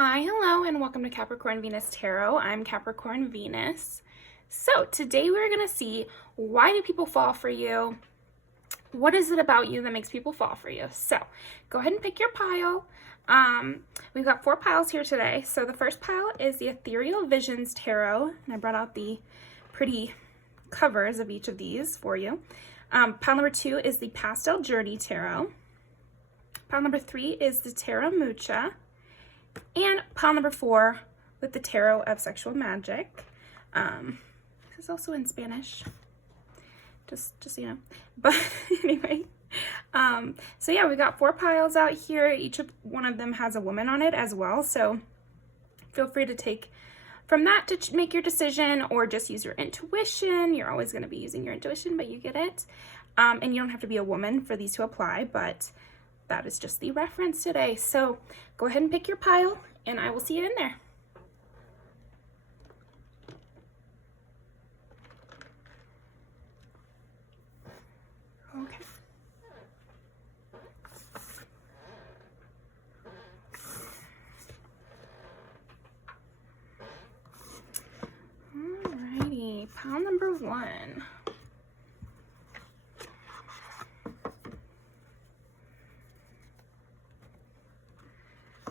Hi, hello, and welcome to Capricorn Venus Tarot. I'm Capricorn Venus. So today we're going to see, why do people fall for you? What is it about you that makes people fall for you? So go ahead and pick your pile. We've got 4 piles here today. So the first pile is the Ethereal Visions Tarot, and I brought out the pretty covers of each of these for you. Pile number 2 is the Pastel Journey Tarot. Pile number 3 is the Tarot Mucha. And pile number 4 with the Tarot of Sexual Magic. This is also in Spanish, just so you know. But anyway, so yeah, we got 4 piles out here. Each of one of them has a woman on it as well. So feel free to take from that to make your decision, or just use your intuition. You're always going to be using your intuition, but you get it. And you don't have to be a woman for these to apply, but that is just the reference today. So go ahead and pick your pile, and I will see you in there. Okay. Alrighty, pile number 1.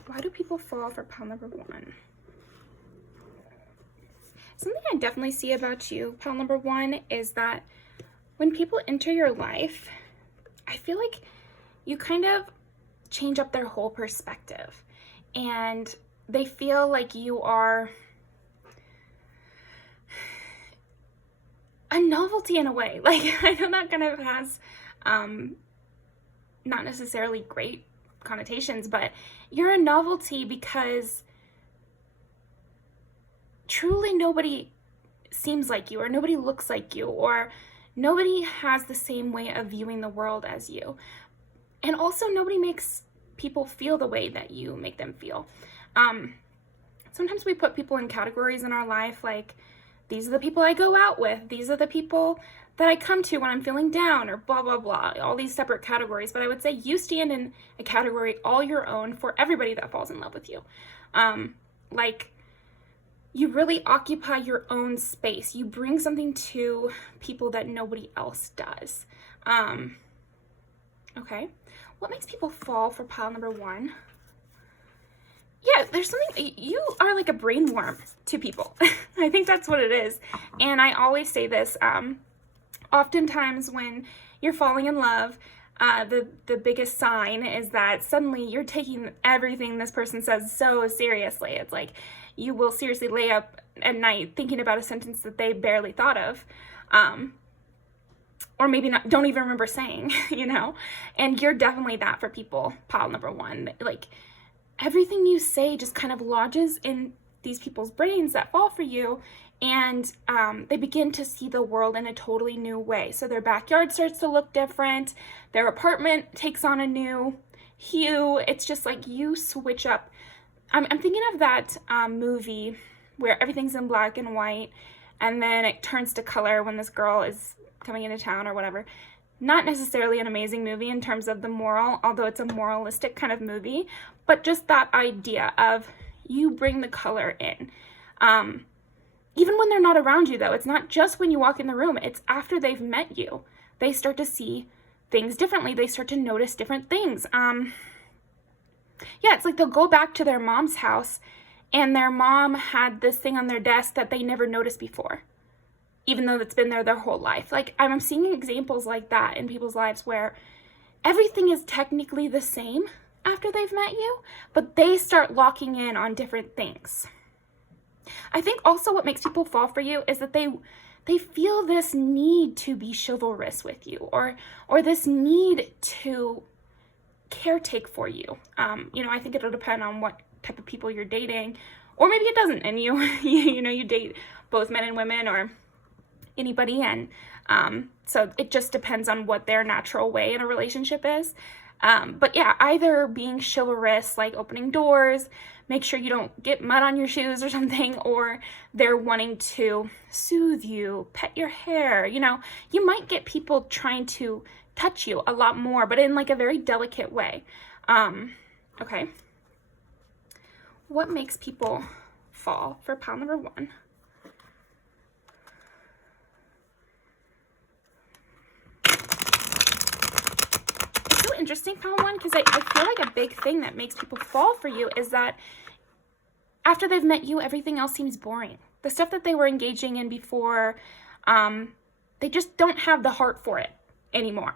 Why do people fall for pile number 1? Something I definitely see about you, pile number 1, is that when people enter your life, I feel like you kind of change up their whole perspective, and they feel like you are a novelty in a way. Like, I know that kind of has not necessarily great connotations, but you're a novelty because truly nobody seems like you, or nobody looks like you, or nobody has the same way of viewing the world as you. And also, nobody makes people feel the way that you make them feel. Sometimes we put people in categories in our life, like, these are the people I go out with, these are the people that I come to when I'm feeling down, or blah, blah, blah, all these separate categories. But I would say you stand in a category all your own for everybody that falls in love with you. Like, you really occupy your own space. You bring something to people that nobody else does. Okay, what makes people fall for pile number 1? Yeah, there's something, you are like a brain worm to people. I think that's what it is. And I always say this, oftentimes when you're falling in love, the biggest sign is that suddenly you're taking everything this person says so seriously. It's like you will seriously lay up at night thinking about a sentence that they barely thought of, or maybe don't even remember saying, you know? And you're definitely that for people, pile number 1. Like, everything you say just kind of lodges in these people's brains that fall for you, and they begin to see the world in a totally new way. So their backyard starts to look different, their apartment takes on a new hue. It's just like you switch up. I'm thinking of that movie where everything's in black and white, and then it turns to color when this girl is coming into town or whatever. Not necessarily an amazing movie in terms of the moral, although it's a moralistic kind of movie, but just that idea of you bring the color in. Even when they're not around you, though, it's not just when you walk in the room, it's after they've met you. They start to see things differently. They start to notice different things. Yeah, it's like they'll go back to their mom's house, and their mom had this thing on their desk that they never noticed before, even though it's been there their whole life. Like, I'm seeing examples like that in people's lives where everything is technically the same after they've met you, but they start locking in on different things. I think also what makes people fall for you is that they feel this need to be chivalrous with you, or this need to caretake for you. You know, I think it'll depend on what type of people you're dating, or maybe it doesn't, and you date both men and women, or anybody, and so it just depends on what their natural way in a relationship is. But yeah, either being chivalrous, like opening doors, make sure you don't get mud on your shoes or something, or they're wanting to soothe you, pet your hair. You know, you might get people trying to touch you a lot more, but in like a very delicate way. Okay. What makes people fall for pile number 1? It's so interesting, pile 1, because I feel like a big thing that makes people fall for you is that after they've met you, everything else seems boring. The stuff that they were engaging in before, they just don't have the heart for it anymore.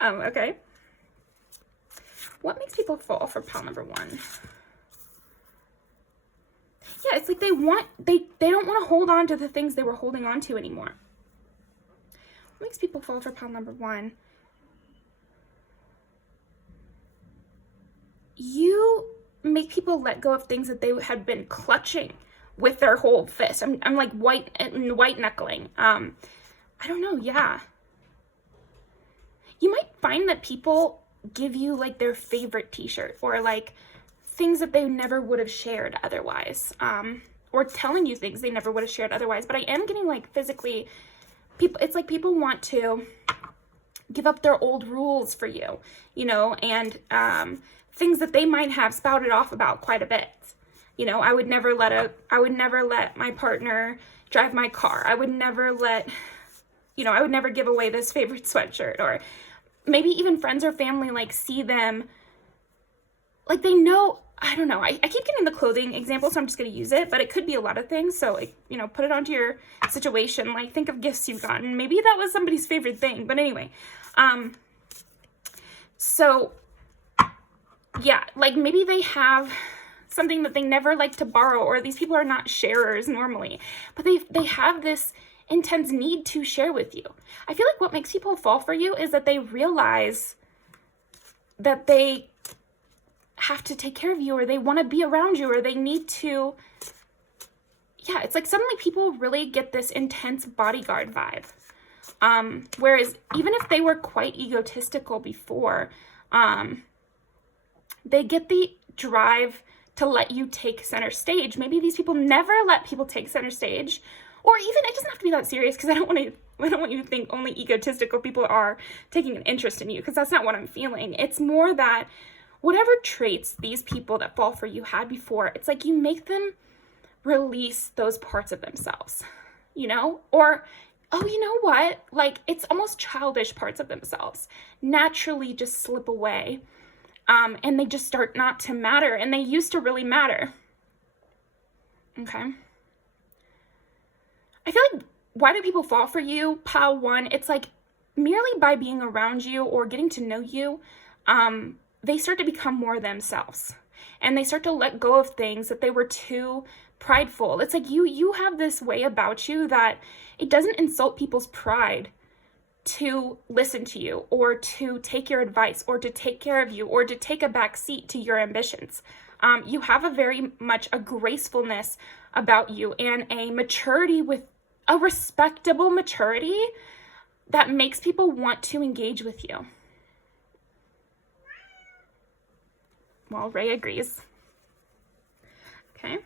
Okay. What makes people fall for pile number 1? Yeah, it's like they don't want to hold on to the things they were holding on to anymore. What makes people fall for pile number 1? You make people let go of things that they had been clutching with their whole fist. I'm like white knuckling. I don't know. Yeah. You might find that people give you like their favorite t-shirt or like things that they never would have shared otherwise, or telling you things they never would have shared otherwise. But I am getting like physically, it's like people want to give up their old rules for you, you know, and things that they might have spouted off about quite a bit. You know, I would never let my partner drive my car. I would never give away this favorite sweatshirt. Or maybe even friends or family like see them, like they know, I don't know. I keep getting the clothing example, so I'm just going to use it, but it could be a lot of things. So, like, you know, put it onto your situation. Like, think of gifts you've gotten. Maybe that was somebody's favorite thing. But anyway, so yeah, like maybe they have something that they never like to borrow, or these people are not sharers normally, but they have this intense need to share with you. I feel like what makes people fall for you is that they realize that they have to take care of you, or they want to be around you, or they need to, yeah, it's like suddenly people really get this intense bodyguard vibe. Whereas even if they were quite egotistical before, they get the drive to let you take center stage. Maybe these people never let people take center stage, or even, it doesn't have to be that serious, because I don't want you to think only egotistical people are taking an interest in you, because that's not what I'm feeling. It's more that whatever traits these people that fall for you had before, it's like you make them release those parts of themselves, you know? Or, oh, you know what? Like, it's almost childish parts of themselves naturally just slip away. And they just start not to matter, and they used to really matter. Okay. I feel like, why do people fall for you? Pile 1, it's like merely by being around you or getting to know you, they start to become more themselves, and they start to let go of things that they were too prideful. It's like you have this way about you that it doesn't insult people's pride to listen to you, or to take your advice, or to take care of you, or to take a back seat to your ambitions. You have a very much a gracefulness about you, and a maturity, with a respectable maturity that makes people want to engage with you. Well, Ray agrees. Okay.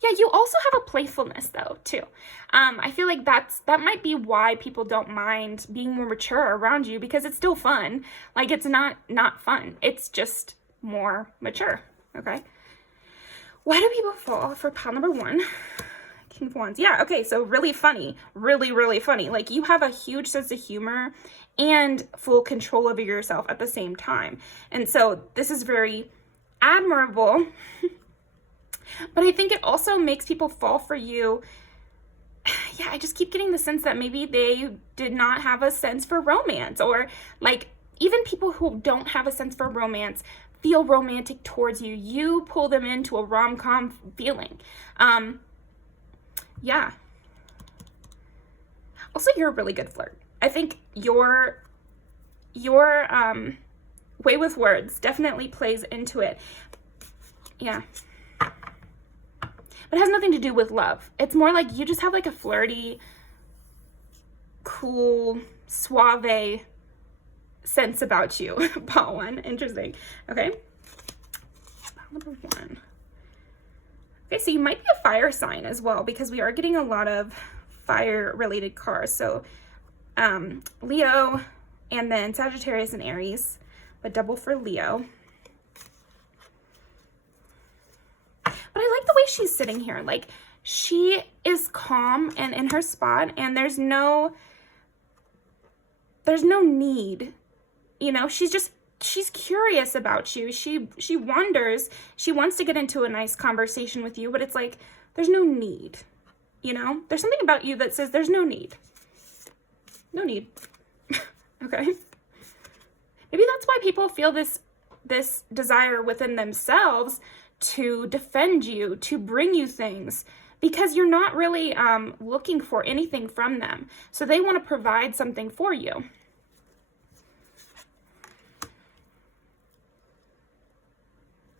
Yeah, you also have a playfulness though, too. I feel like that might be why people don't mind being more mature around you, because it's still fun. Like, it's not fun. It's just more mature, okay? Why do people fall for pile number 1? King of Wands. Yeah, okay, so really funny. Really, really funny. Like, you have a huge sense of humor and full control over yourself at the same time. And so this is very admirable. But I think it also makes people fall for you. Yeah, I just keep getting the sense that maybe they did not have a sense for romance, or like even people who don't have a sense for romance feel romantic towards you. You pull them into a rom-com feeling. Yeah. Also, you're a really good flirt. I think your way with words definitely plays into it. Yeah. But it has nothing to do with love. It's more like you just have like a flirty, cool, suave sense about you. Pile 1. Interesting. Okay. Pile 1. Okay, so you might be a fire sign as well, because we are getting a lot of fire-related cards. So Leo, and then Sagittarius and Aries, but double for Leo. But I like the way she's sitting here. Like, she is calm and in her spot, and there's no need, you know. She's curious about you. She wonders, she wants to get into a nice conversation with you, but it's like, there's no need, you know. There's something about you that says there's no need. No need. Okay. Maybe that's why people feel this desire within themselves to defend you, to bring you things, because you're not really looking for anything from them. So they want to provide something for you.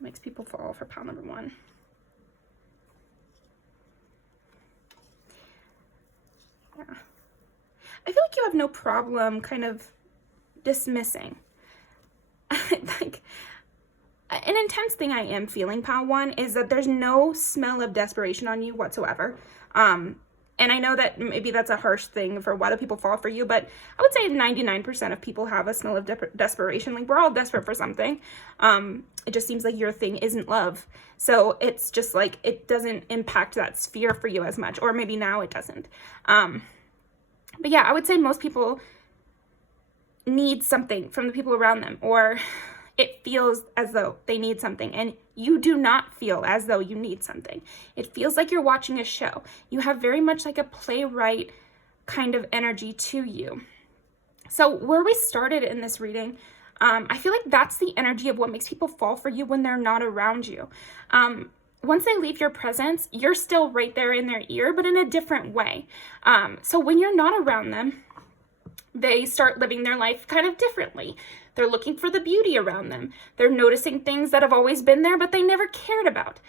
Makes people fall for pile number 1. Yeah. I feel like you have no problem kind of dismissing. Like, an intense thing I am feeling, pile 1, is that there's no smell of desperation on you whatsoever. And I know that maybe that's a harsh thing for why do people fall for you, but I would say 99% of people have a smell of desperation. Like, we're all desperate for something. It just seems like your thing isn't love. So it's just like, it doesn't impact that sphere for you as much, or maybe now it doesn't. But yeah, I would say most people need something from the people around them, or it feels as though they need something, and you do not feel as though you need something. It feels like you're watching a show. You have very much like a playwright kind of energy to you. So where we started in this reading, I feel like that's the energy of what makes people fall for you when they're not around you. Once they leave your presence, you're still right there in their ear, but in a different way. So when you're not around them, they start living their life kind of differently. They're looking for the beauty around them. They're noticing things that have always been there, but they never cared about.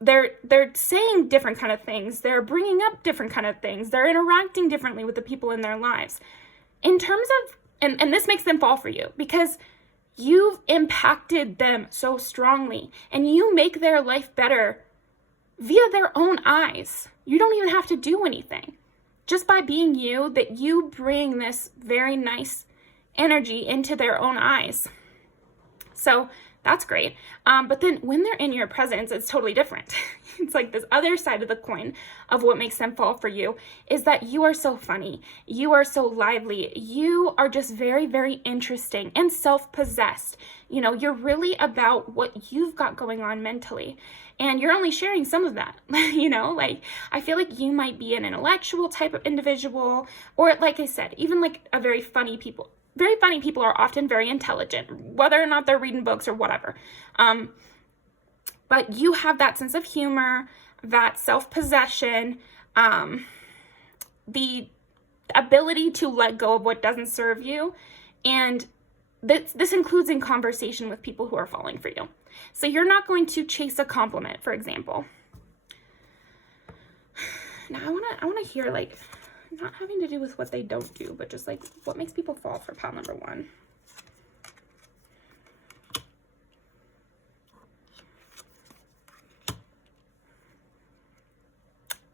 They're saying different kind of things. They're bringing up different kind of things. They're interacting differently with the people in their lives. In terms of, and this makes them fall for you because you've impacted them so strongly, and you make their life better via their own eyes. You don't even have to do anything. Just by being you, that you bring this very nice energy into their own eyes. So that's great. But then when they're in your presence, it's totally different. It's like this other side of the coin of what makes them fall for you is that you are so funny. You are so lively. You are just very, very interesting and self-possessed. You know, you're really about what you've got going on mentally. And you're only sharing some of that, you know, like, I feel like you might be an intellectual type of individual, or like I said, even like a very funny people. Very funny people are often very intelligent, whether or not they're reading books or whatever. But you have that sense of humor, that self-possession, the ability to let go of what doesn't serve you. And this includes in conversation with people who are falling for you. So you're not going to chase a compliment, for example. Now I wanna hear, like, not having to do with what they don't do, but just like what makes people fall for pile number 1.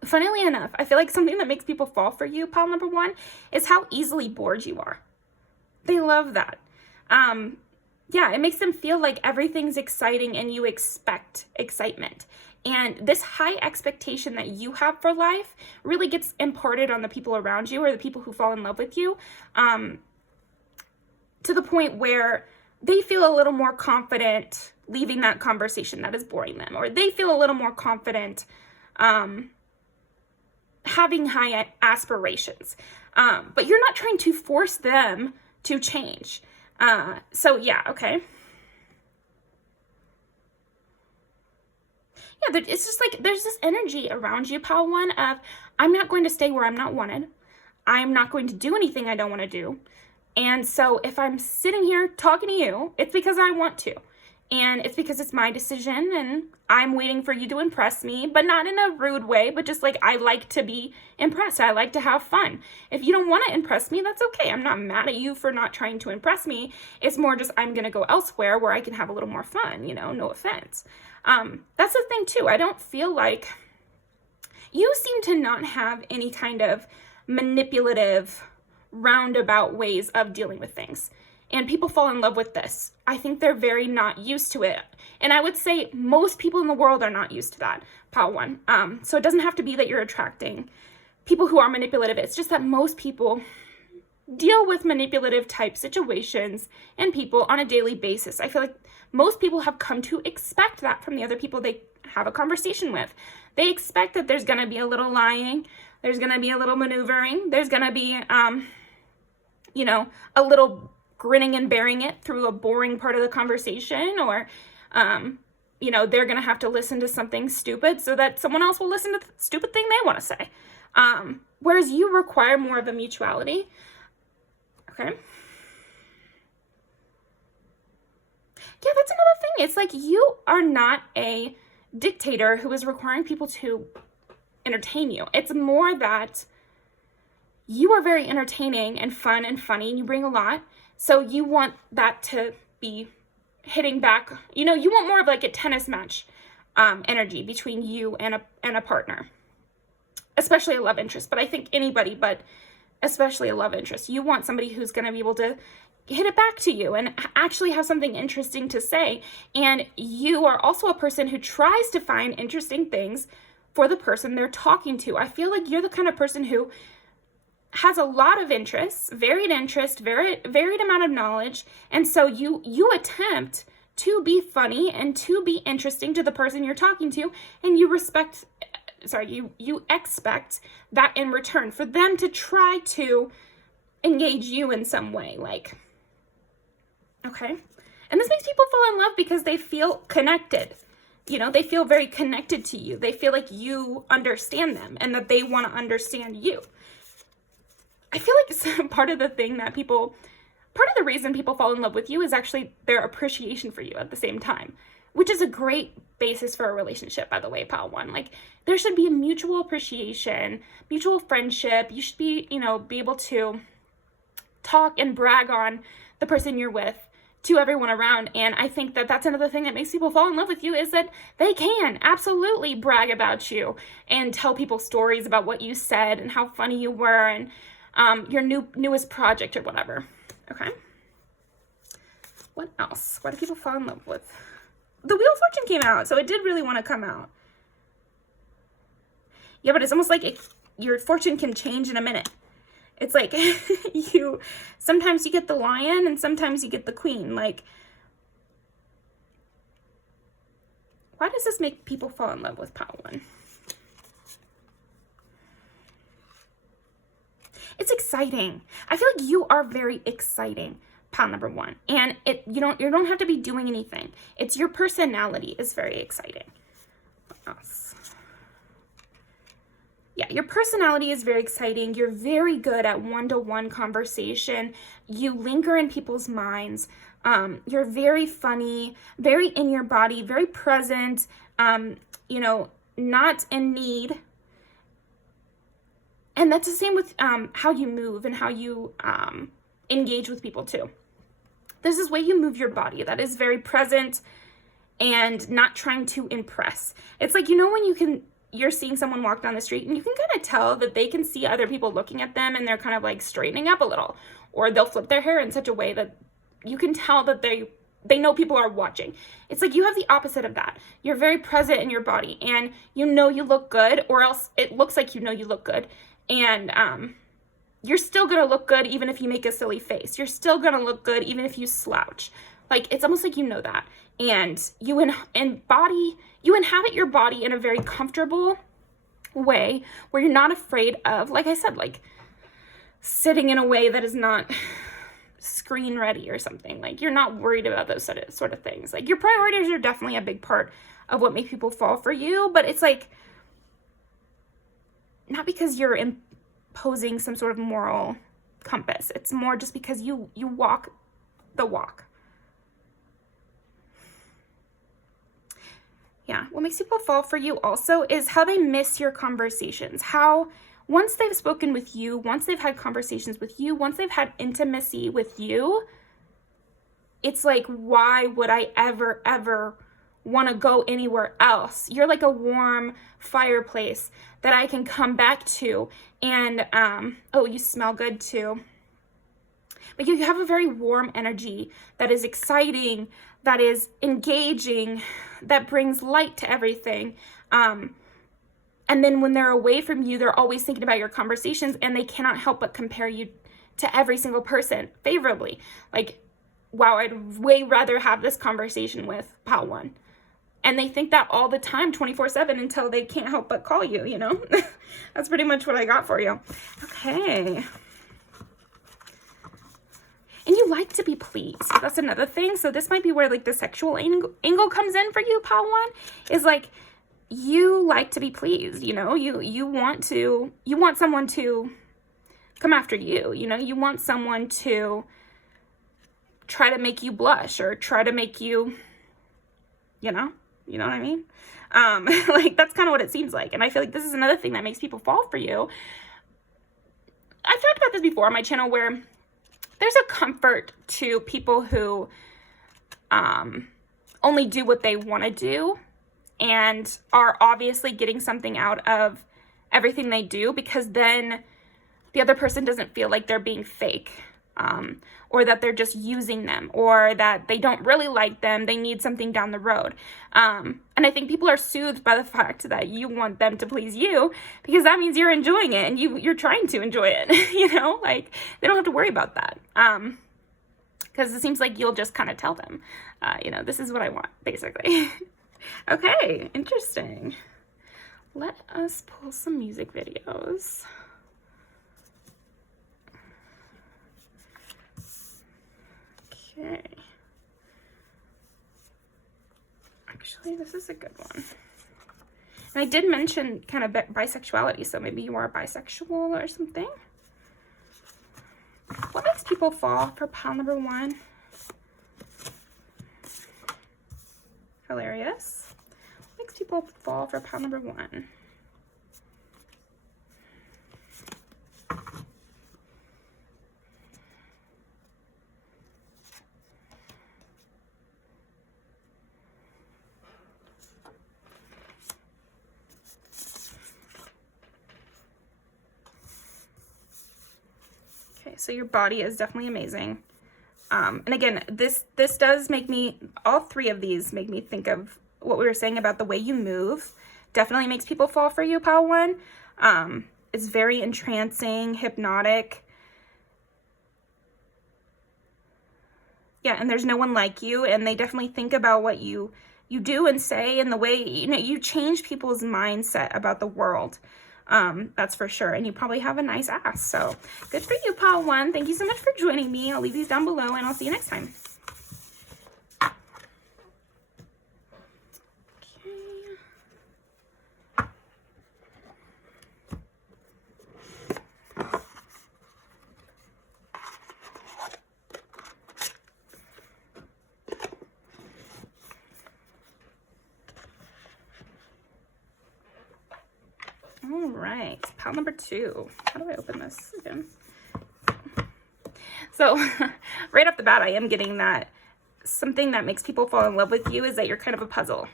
Funnily enough, I feel like something that makes people fall for you, pile number 1, is how easily bored you are. They love that. Yeah, it makes them feel like everything's exciting and you expect excitement. And this high expectation that you have for life really gets imparted on the people around you, or the people who fall in love with you, to the point where they feel a little more confident leaving that conversation that is boring them, or they feel a little more confident having high aspirations. But you're not trying to force them to change. So yeah, okay. Yeah, it's just like there's this energy around you, pile 1, of I'm not going to stay where I'm not wanted. I'm not going to do anything I don't want to do. And so if I'm sitting here talking to you, it's because I want to. And it's because it's my decision, and I'm waiting for you to impress me, but not in a rude way, but just like I like to be impressed. I like to have fun. If you don't want to impress me, that's okay. I'm not mad at you for not trying to impress me. It's more just I'm going to go elsewhere where I can have a little more fun, you know, no offense. That's the thing too. I don't feel like you seem to not have any kind of manipulative, roundabout ways of dealing with things. And people fall in love with this. I think they're very not used to it. And I would say most people in the world are not used to that, pile one. So it doesn't have to be that you're attracting people who are manipulative. It's just that most people deal with manipulative type situations and people on a daily basis. I feel like most people have come to expect that from the other people they have a conversation with. They expect that there's going to be a little lying, there's going to be a little maneuvering, there's going to be, a little grinning and bearing it through a boring part of the conversation, or, they're going to have to listen to something stupid so that someone else will listen to the stupid thing they want to say. Whereas you require more of a mutuality. Okay. Yeah, that's another thing. It's like you are not a dictator who is requiring people to entertain you. It's more that you are very entertaining and fun and funny, and you bring a lot. So you want that to be hitting back. You want more of like a tennis match energy between you and a partner, especially a love interest. But I think anybody, but especially a love interest. You want somebody who's going to be able to hit it back to you and actually have something interesting to say. And you are also a person who tries to find interesting things for the person they're talking to. I feel like you're the kind of person who has a lot of interests, varied amount of knowledge. And so you attempt to be funny and to be interesting to the person you're talking to, and you expect that in return for them to try to engage you in some way, okay? And this makes people fall in love because they feel connected. They feel very connected to you. They feel like you understand them and that they want to understand you. I feel like it's part of the reason people fall in love with you is actually their appreciation for you at the same time, which is a great basis for a relationship, by the way, pile one. There should be a mutual appreciation, mutual friendship. You should be able to talk and brag on the person you're with to everyone around. And I think that that's another thing that makes people fall in love with you, is that they can absolutely brag about you and tell people stories about what you said and how funny you were and your newest project or whatever. Okay. What else? What do people fall in love with? The Wheel of Fortune came out, so it did really want to come out. Yeah, but it's almost like your fortune can change in a minute. It's like sometimes you get the Lion and sometimes you get the Queen. Why does this make people fall in love with pile one? It's exciting. I feel like you are very exciting, pile number one. And you don't have to be doing anything. It's your personality is very exciting. What else? Yeah, your personality is very exciting. You're very good at one-to-one conversation. You linger in people's minds. You're very funny, very in your body, very present, not in need. And that's the same with how you move and how you engage with people too. There's this way you move your body that is very present and not trying to impress. It's like, when you're seeing someone walk down the street and you can kind of tell that they can see other people looking at them and they're kind of straightening up a little, or they'll flip their hair in such a way that you can tell that they know people are watching. It's like you have the opposite of that. You're very present in your body and you look good, or else it looks like you look good. And you're still going to look good even if you make a silly face. You're still going to look good even if you slouch. It's almost like that. And you inhabit your body in a very comfortable way where you're not afraid of, like I said, sitting in a way that is not screen ready or something. You're not worried about those sort of things. Your priorities are definitely a big part of what makes people fall for you, but it's not because you're imposing some sort of moral compass. It's more just because you walk the walk. Yeah, what makes people fall for you also is how they miss your conversations. How once they've spoken with you, once they've had conversations with you, once they've had intimacy with you, it's why would I ever want to go anywhere else? You're like a warm fireplace that I can come back to. And, oh, you smell good too. But you have a very warm energy that is exciting, that is engaging, that brings light to everything. And then when they're away from you, they're always thinking about your conversations, and they cannot help but compare you to every single person favorably. Like, wow, I'd way rather have this conversation with pal one. And they think that all the time, 24/7, until they can't help but call you, you know? That's pretty much what I got for you. Okay. And you like to be pleased. That's another thing. So this might be where like the sexual angle comes in for you, pal one, is like, you like to be pleased, you know? You want someone to come after you, you know? You want someone to try to make you blush or try to make you, you know what I mean? Like, that's kind of what it seems like. And I feel like this is another thing that makes people fall for you. I've talked about this before on my channel, where there's a comfort to people who only do what they want to do and are obviously getting something out of everything they do, because then the other person doesn't feel like they're being fake. Or that they're just using them, or that they don't really like them, they need something down the road. And I think people are soothed by the fact that you want them to please you, because that means you're enjoying it and you're trying to enjoy it, you know? Like, they don't have to worry about that. Because it seems like you'll just kind of tell them, you know, this is what I want, basically. Okay, interesting. Let us pull some music videos. Okay. Actually, this is a good one. And I did mention kind of bisexuality, so maybe you are bisexual or something. What makes people fall for pile number one? Hilarious. What makes people fall for pile number one? So your body is definitely amazing. And again, this does make me, all three of these make me think of what we were saying about the way you move. Definitely makes people fall for you, pal one. It's very entrancing, hypnotic. Yeah, and there's no one like you, and they definitely think about what you do and say, and the way, you know, you change people's mindset about the world. That's for sure. And you probably have a nice ass. So good for you, pal one. Thank you so much for joining me. I'll leave these down below, and I'll see you next time. All right, pile number two. How do I open this again? So right off the bat, I am getting that something that makes people fall in love with you is that you're kind of a puzzle.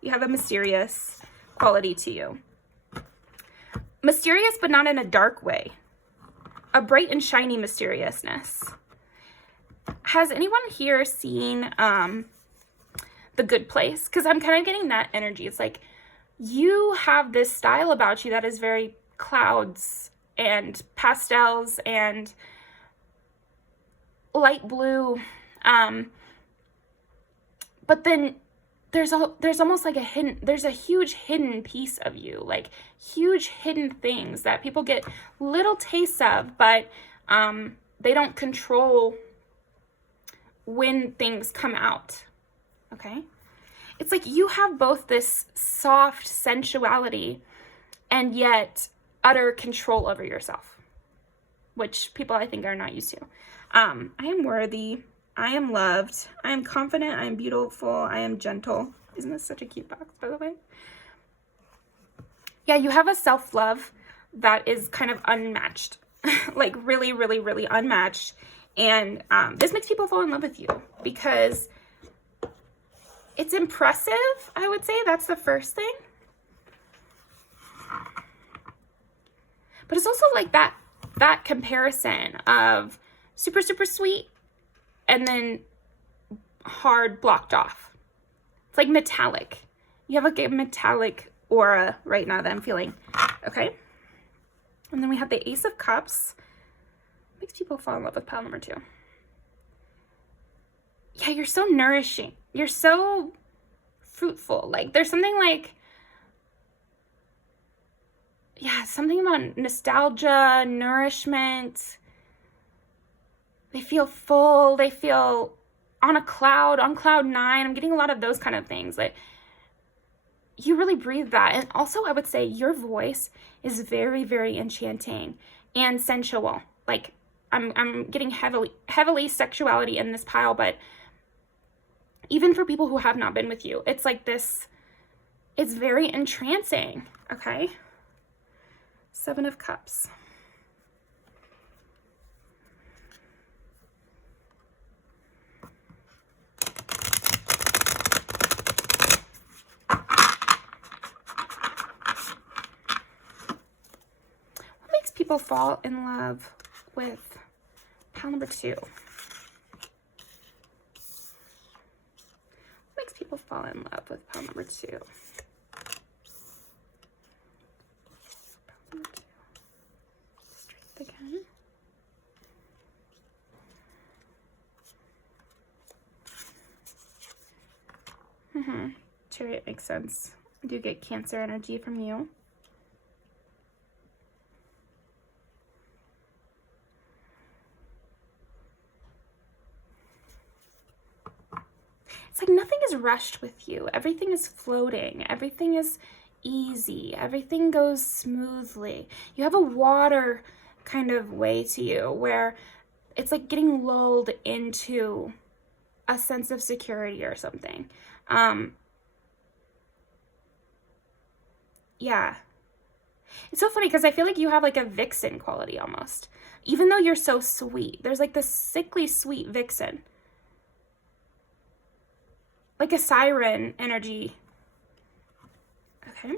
You have a mysterious quality to you. Mysterious, but not in a dark way. A bright and shiny mysteriousness. Has anyone here seen The Good Place? Because I'm kind of getting that energy. It's like, you have this style about you that is very clouds and pastels and light blue. But then there's almost like there's a huge hidden piece of you, like huge hidden things that people get little tastes of, but they don't control when things come out. Okay? It's like you have both this soft sensuality and yet utter control over yourself, which people I think are not used to. I am worthy. I am loved. I am confident. I am beautiful. I am gentle. Isn't this such a cute box, by the way? Yeah, you have a self-love that is kind of unmatched, like really, really, really unmatched. And this makes people fall in love with you because it's impressive, I would say. That's the first thing. But it's also like that comparison of super, super sweet, and then hard, blocked off. It's like metallic. You have like a metallic aura right now that I'm feeling. Okay. And then we have the Ace of Cups. Makes people fall in love with pile number 2. Yeah, you're so nourishing. You're so fruitful. Like there's something like, yeah, something about nostalgia, nourishment. They feel full. They feel on cloud 9. I'm getting a lot of those kind of things. Like you really breathe that. And also I would say your voice is very, very enchanting and sensual. Like I'm getting heavily sexuality in this pile, but even for people who have not been with you, it's like this, it's very entrancing. Okay. 7 of Cups. What makes people fall in love with pile number 2? What makes people fall in love with pile number 2? Strength again. Chariot makes sense. I do get Cancer energy from you. It's like nothing is rushed with you. Everything is floating. Everything is easy. Everything goes smoothly. You have a water kind of way to you where it's like getting lulled into a sense of security or something. Yeah. It's so funny because I feel like you have like a vixen quality almost. Even though you're so sweet, there's like this sickly sweet vixen. Like a siren energy. Okay.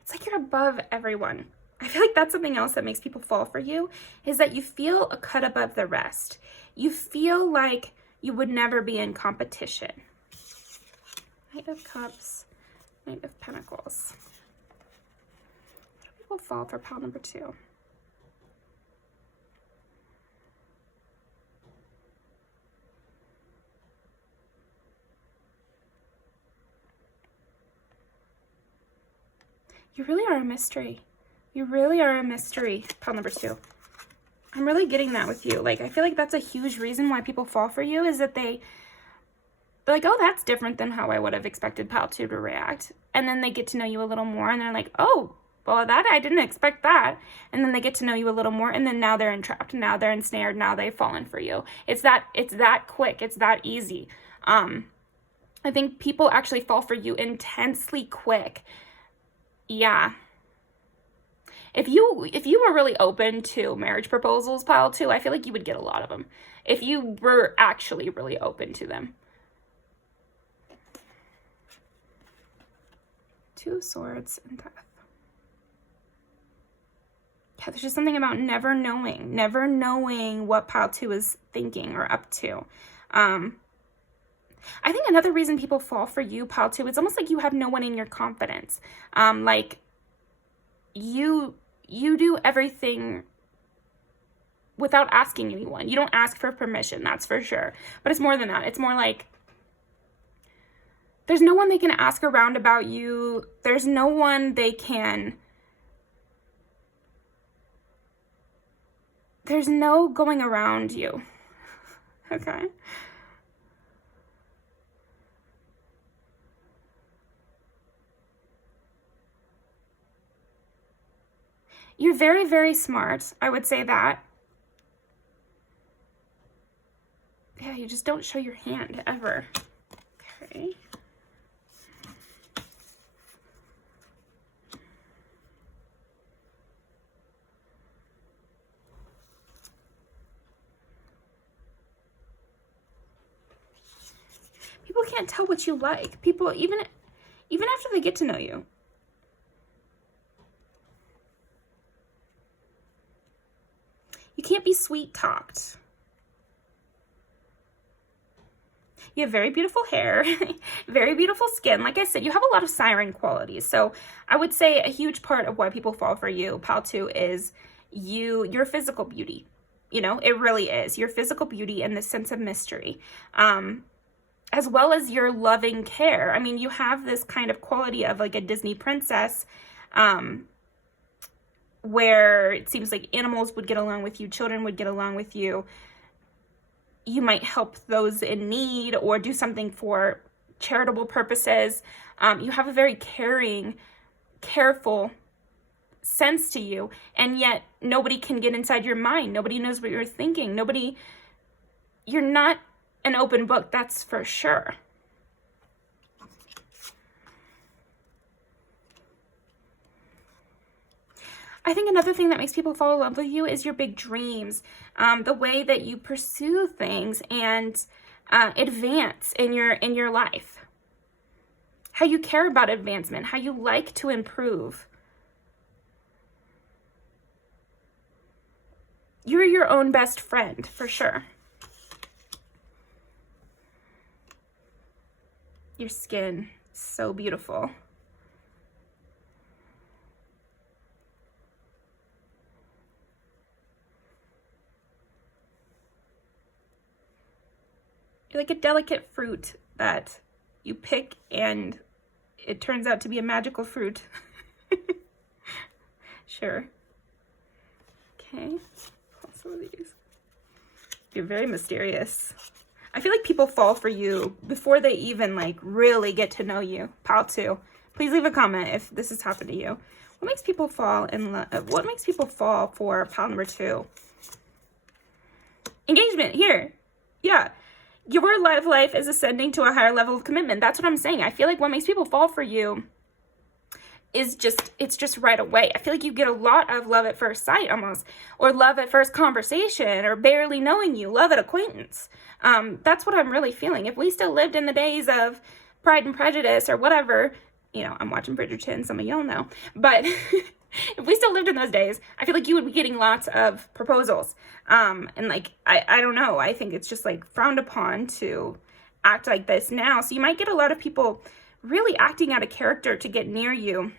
It's like you're above everyone. I feel like that's something else that makes people fall for you, is that you feel a cut above the rest. You feel like you would never be in competition. Knight of Cups, Knight of Pentacles. How do people fall for pile number 2? You really are a mystery. You really are a mystery, pile number 2. I'm really getting that with you. Like, I feel like that's a huge reason why people fall for you, is that they're like, oh, that's different than how I would have expected pile 2 to react. And then they get to know you a little more and they're like, oh, well, that I didn't expect that. And then they get to know you a little more and then now they're entrapped. Now they're ensnared. Now they've fallen for you. It's that quick. It's that easy. I think people actually fall for you intensely quick. Yeah. If you were really open to marriage proposals, pile 2, I feel like you would get a lot of them. If you were actually really open to them. 2 of Swords and Death. Yeah, there's just something about never knowing what pile 2 is thinking or up to. I think another reason people fall for you, pile 2, it's almost like you have no one in your confidence. Like you do everything without asking anyone. You don't ask for permission, that's for sure. But it's more than that. It's more like there's no one they can ask around about you. There's no one they can... There's no going around you. Okay? You're very, very smart. I would say that. you just don't show your hand ever. Okay. People can't tell what you like. People, even after they get to know you. You can't be sweet talked. You have very beautiful hair, very beautiful skin. Like I said, you have a lot of siren qualities. So I would say a huge part of why people fall for you, pal 2, is your physical beauty. You know, it really is. Your physical beauty and the sense of mystery. As well as your loving care. I mean, you have this kind of quality of like a Disney princess, where it seems like animals would get along with you, children would get along with you. You might help those in need or do something for charitable purposes. You have a very caring, careful sense to you, and yet nobody can get inside your mind. Nobody knows what you're thinking. You're not an open book, that's for sure. I think another thing that makes people fall in love with you is your big dreams, the way that you pursue things and advance in your life, how you care about advancement, how you like to improve. You're your own best friend, for sure. Your skin, so beautiful. You're like a delicate fruit that you pick and it turns out to be a magical fruit. Sure. Okay, pull some of these. You're very mysterious. I feel like people fall for you before they even like really get to know you. Pal 2, please leave a comment if this has happened to you. What makes people fall in love? What makes people fall for pal number 2? Engagement, here. Yeah. Your love life is ascending to a higher level of commitment. That's what I'm saying. I feel like what makes people fall for you is it's just right away. I feel like you get a lot of love at first sight almost, or love at first conversation, or barely knowing you, love at acquaintance. That's what I'm really feeling. If we still lived in the days of Pride and Prejudice or whatever, you know, I'm watching Bridgerton, some of y'all know, but if we still lived in those days, I feel like you would be getting lots of proposals. And like, I don't know, I think it's just like frowned upon to act like this now. So you might get a lot of people really acting out of character to get near you.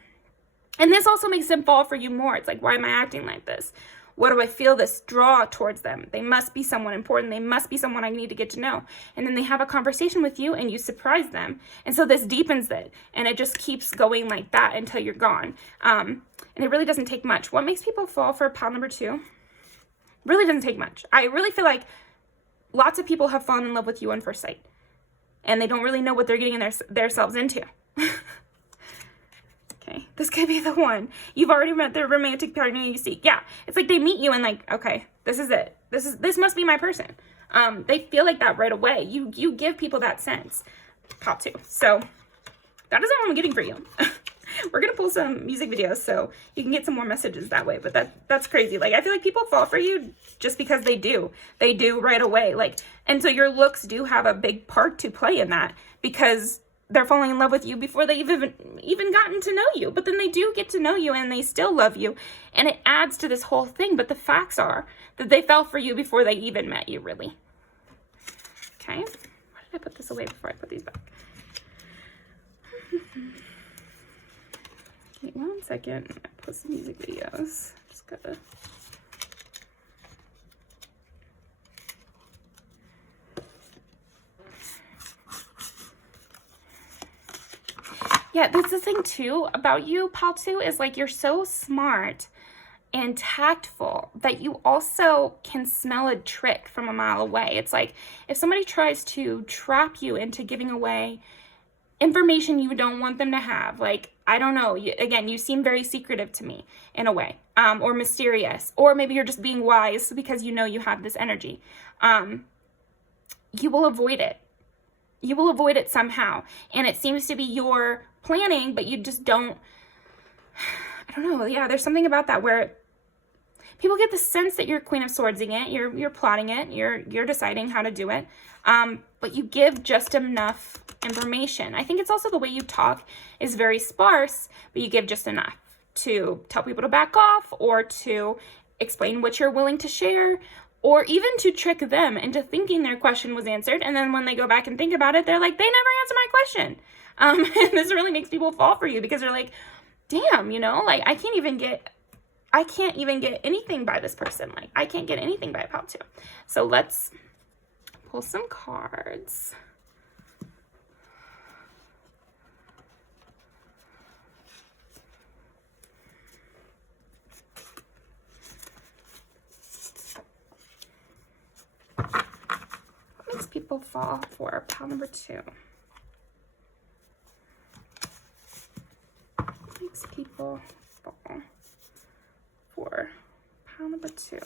And this also makes them fall for you more. It's like, why am I acting like this? What do I feel this draw towards them? They must be someone important. They must be someone I need to get to know. And then they have a conversation with you and you surprise them. And so this deepens it. And it just keeps going like that until you're gone. And it really doesn't take much. What makes people fall for pal number 2? Really doesn't take much. I really feel like lots of people have fallen in love with you on first sight. And they don't really know what they're getting themselves into. Okay, this could be the one. You've already met the romantic partner you seek. Yeah, it's like they meet you and like, okay, this is it. This must be my person. They feel like that right away. You give people that sense. Pal 2. So that is all I'm getting for you. We're gonna pull some music videos so you can get some more messages that way. But that's crazy. Like, I feel like people fall for you just because they do right away. Like, and so your looks do have a big part to play in that, because they're falling in love with you before they've even gotten to know you. But then they do get to know you and they still love you, and it adds to this whole thing. But the facts are that they fell for you before they even met you, really. Okay, why did I put this away before I put these back? Wait 1 second. I put some music videos. Just gotta. Yeah, that's the thing too about you, pal 2, is like you're so smart and tactful that you also can smell a trick from a mile away. It's like if somebody tries to trap you into giving away information you don't want them to have, like, I don't know, again, you seem very secretive to me in a way, or mysterious, or maybe you're just being wise because you know you have this energy. you will avoid it. You will avoid it somehow. And it seems to be your planning, but you just don't, I don't know. Yeah, there's something about that where people get the sense that you're Queen of Swordsing it, you're plotting it, you're deciding how to do it, but you give just enough information. I think it's also the way you talk is very sparse, but you give just enough to tell people to back off or to explain what you're willing to share, or even to trick them into thinking their question was answered, and then when they go back and think about it, they're like, they never answered my question. And this really makes people fall for you because they're like, damn, you know, like I can't even get anything by this person. Like I can't get anything by a pile two. So let's pull some cards. What makes people fall for pile number two? What makes people fall for pile number two?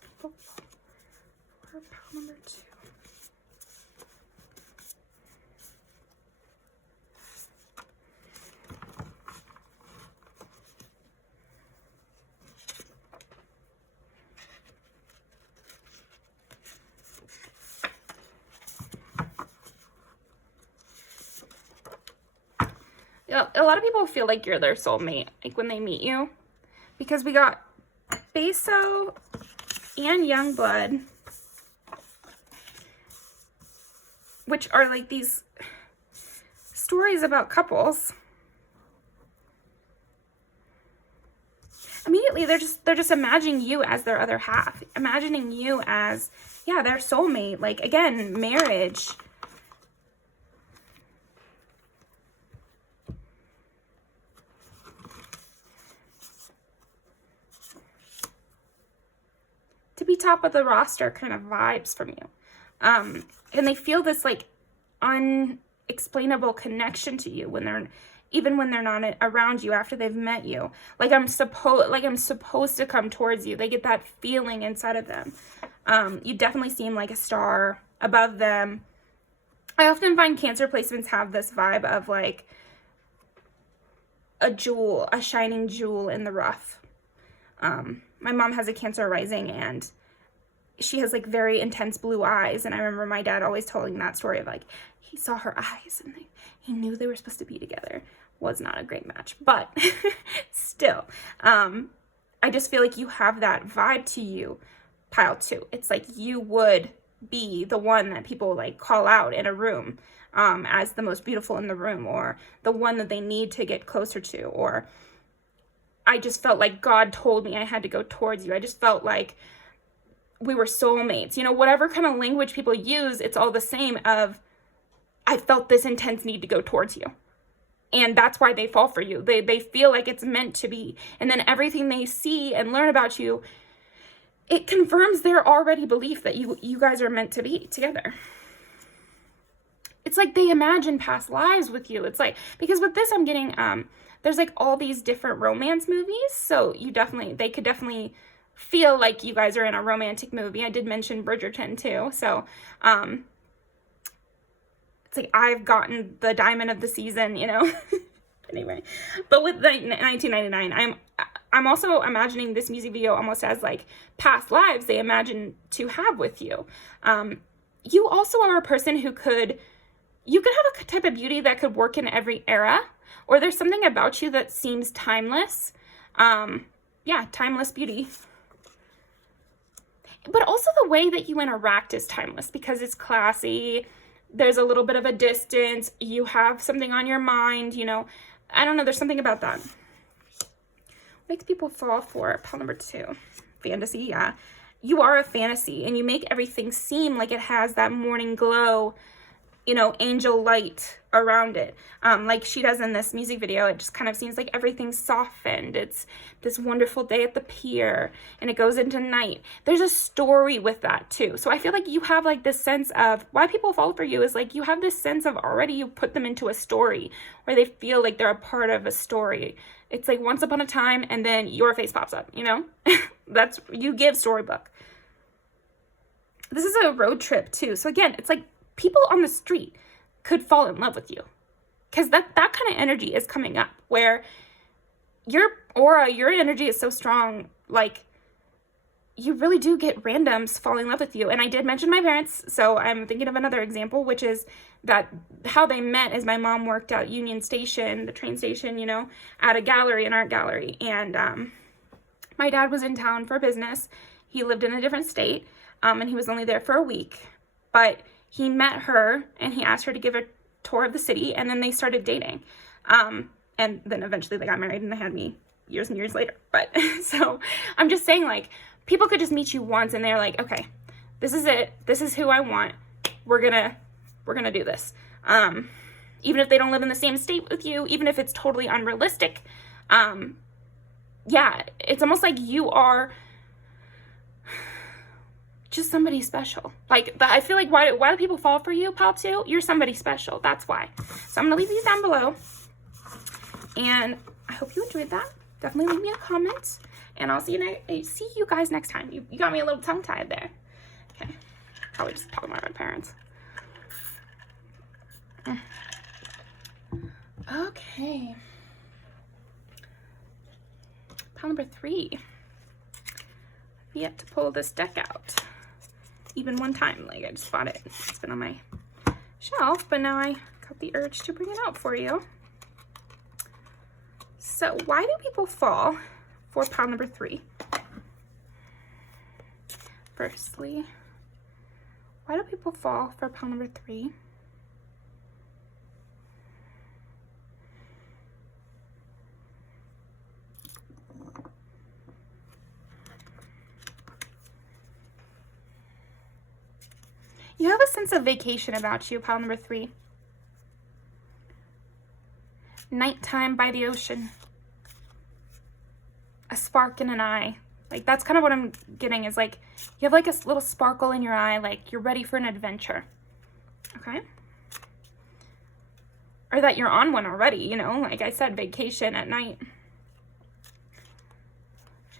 People for pile number two. A lot of people feel like you're their soulmate, like when they meet you, because we got Baso and Youngblood, which are like these stories about couples. Immediately, they're just imagining you as their other half, imagining you as, yeah, their soulmate. Like again, marriage. To be top of the roster kind of vibes from you. And they feel this like unexplainable connection to you even when they're not around you after they've met you. Like I'm supposed to come towards you. They get that feeling inside of them. You definitely seem like a star above them. I often find Cancer placements have this vibe of like a jewel, a shining jewel in the rough. My mom has a Cancer rising and she has like very intense blue eyes. And I remember my dad always telling that story of like, he saw her eyes and he knew they were supposed to be together. Was not a great match, but still, I just feel like you have that vibe to you, pile two. It's like you would be the one that people like call out in a room as the most beautiful in the room, or the one that they need to get closer to, or I just felt like God told me I had to go towards you. I just felt like we were soulmates. You know, whatever kind of language people use, it's all the same of, I felt this intense need to go towards you. And that's why they fall for you. They feel like it's meant to be. And then everything they see and learn about you, it confirms their already belief that you guys are meant to be together. It's like they imagine past lives with you. It's like, because with this I'm getting, there's like all these different romance movies. So they could definitely feel like you guys are in a romantic movie. I did mention Bridgerton too. So, it's like I've gotten the diamond of the season, you know. Anyway, but with the 1999, I'm also imagining this music video almost as like past lives they imagine to have with you. You also are a person who you could have a type of beauty that could work in every era, or there's something about you that seems timeless. Yeah, timeless beauty. But also the way that you interact is timeless because it's classy. There's a little bit of a distance. You have something on your mind, you know. I don't know. There's something about that. Makes people fall for pile number two. Fantasy, yeah. You are a fantasy, and you make everything seem like it has that morning glow, you know, angel light around it. Like she does in this music video, it just kind of seems like everything's softened. It's this wonderful day at the pier, and it goes into night. There's a story with that too. So I feel like you have like this sense of why people fall for you is like you have this sense of already you put them into a story where they feel like they're a part of a story. It's like once upon a time and then your face pops up, you know? That's, you give storybook. This is a road trip too. So again, it's like people on the street could fall in love with you. Because that kind of energy is coming up where your aura, your energy is so strong, like you really do get randoms falling in love with you. And I did mention my parents, so I'm thinking of another example, which is that how they met is my mom worked at Union Station, the train station, you know, at a gallery, an art gallery. And my dad was in town for business. He lived in a different state, and he was only there for a week. But he met her, and he asked her to give a tour of the city, and then they started dating. And then eventually they got married, and they had me years and years later. But so I'm just saying, like, people could just meet you once and they're like, okay, this is it. This is who I want. We're gonna do this. Even if they don't live in the same state with you, even if it's totally unrealistic. Yeah, it's almost like you are just somebody special. Like, I feel like why do people fall for you, pal, too? You're somebody special. That's why. So I'm gonna leave these down below. And I hope you enjoyed that. Definitely leave me a comment. And I'll see you guys next time. You got me a little tongue-tied there. Okay. Probably just talking about my parents. Okay. Pile number 3. I've yet to pull this deck out. Even one time. Like, I just bought it. It's been on my shelf, but now I got the urge to bring it out for you. So, why do people fall for pile number 3? Firstly, why do people fall for pile number 3? You have a sense of vacation about you, pile number 3. Nighttime by the ocean. A spark in an eye. Like, that's kind of what I'm getting, is like, you have like a little sparkle in your eye, like you're ready for an adventure. Okay? Or that you're on one already, you know, like I said, vacation at night.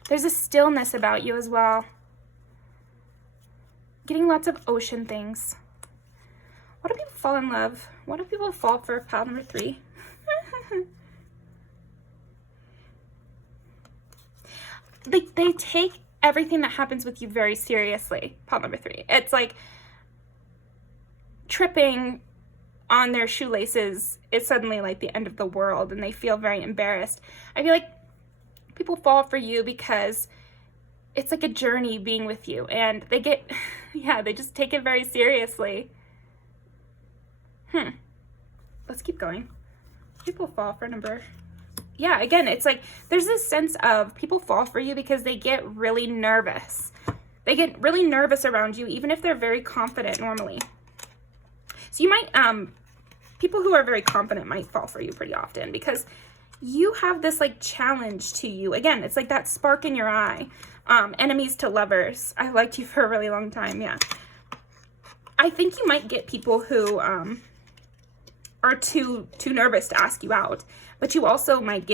There's a stillness about you as well. Getting lots of ocean things. What do people fall in love? What do people fall for pile number 3? They take everything that happens with you very seriously, pile number 3. It's like tripping on their shoelaces is suddenly like the end of the world, and they feel very embarrassed. I feel like people fall for you because it's like a journey being with you, and they get, yeah, they just take it very seriously. Let's keep going. People fall for number, yeah, again, it's like there's this sense of people fall for you because they get really nervous. They get really nervous around you, even if they're very confident normally. So you might, people who are very confident might fall for you pretty often because you have this like challenge to you. Again, it's like that spark in your eye. Enemies to lovers. I liked you for a really long time, yeah. I think you might get people who are too nervous to ask you out, but you also might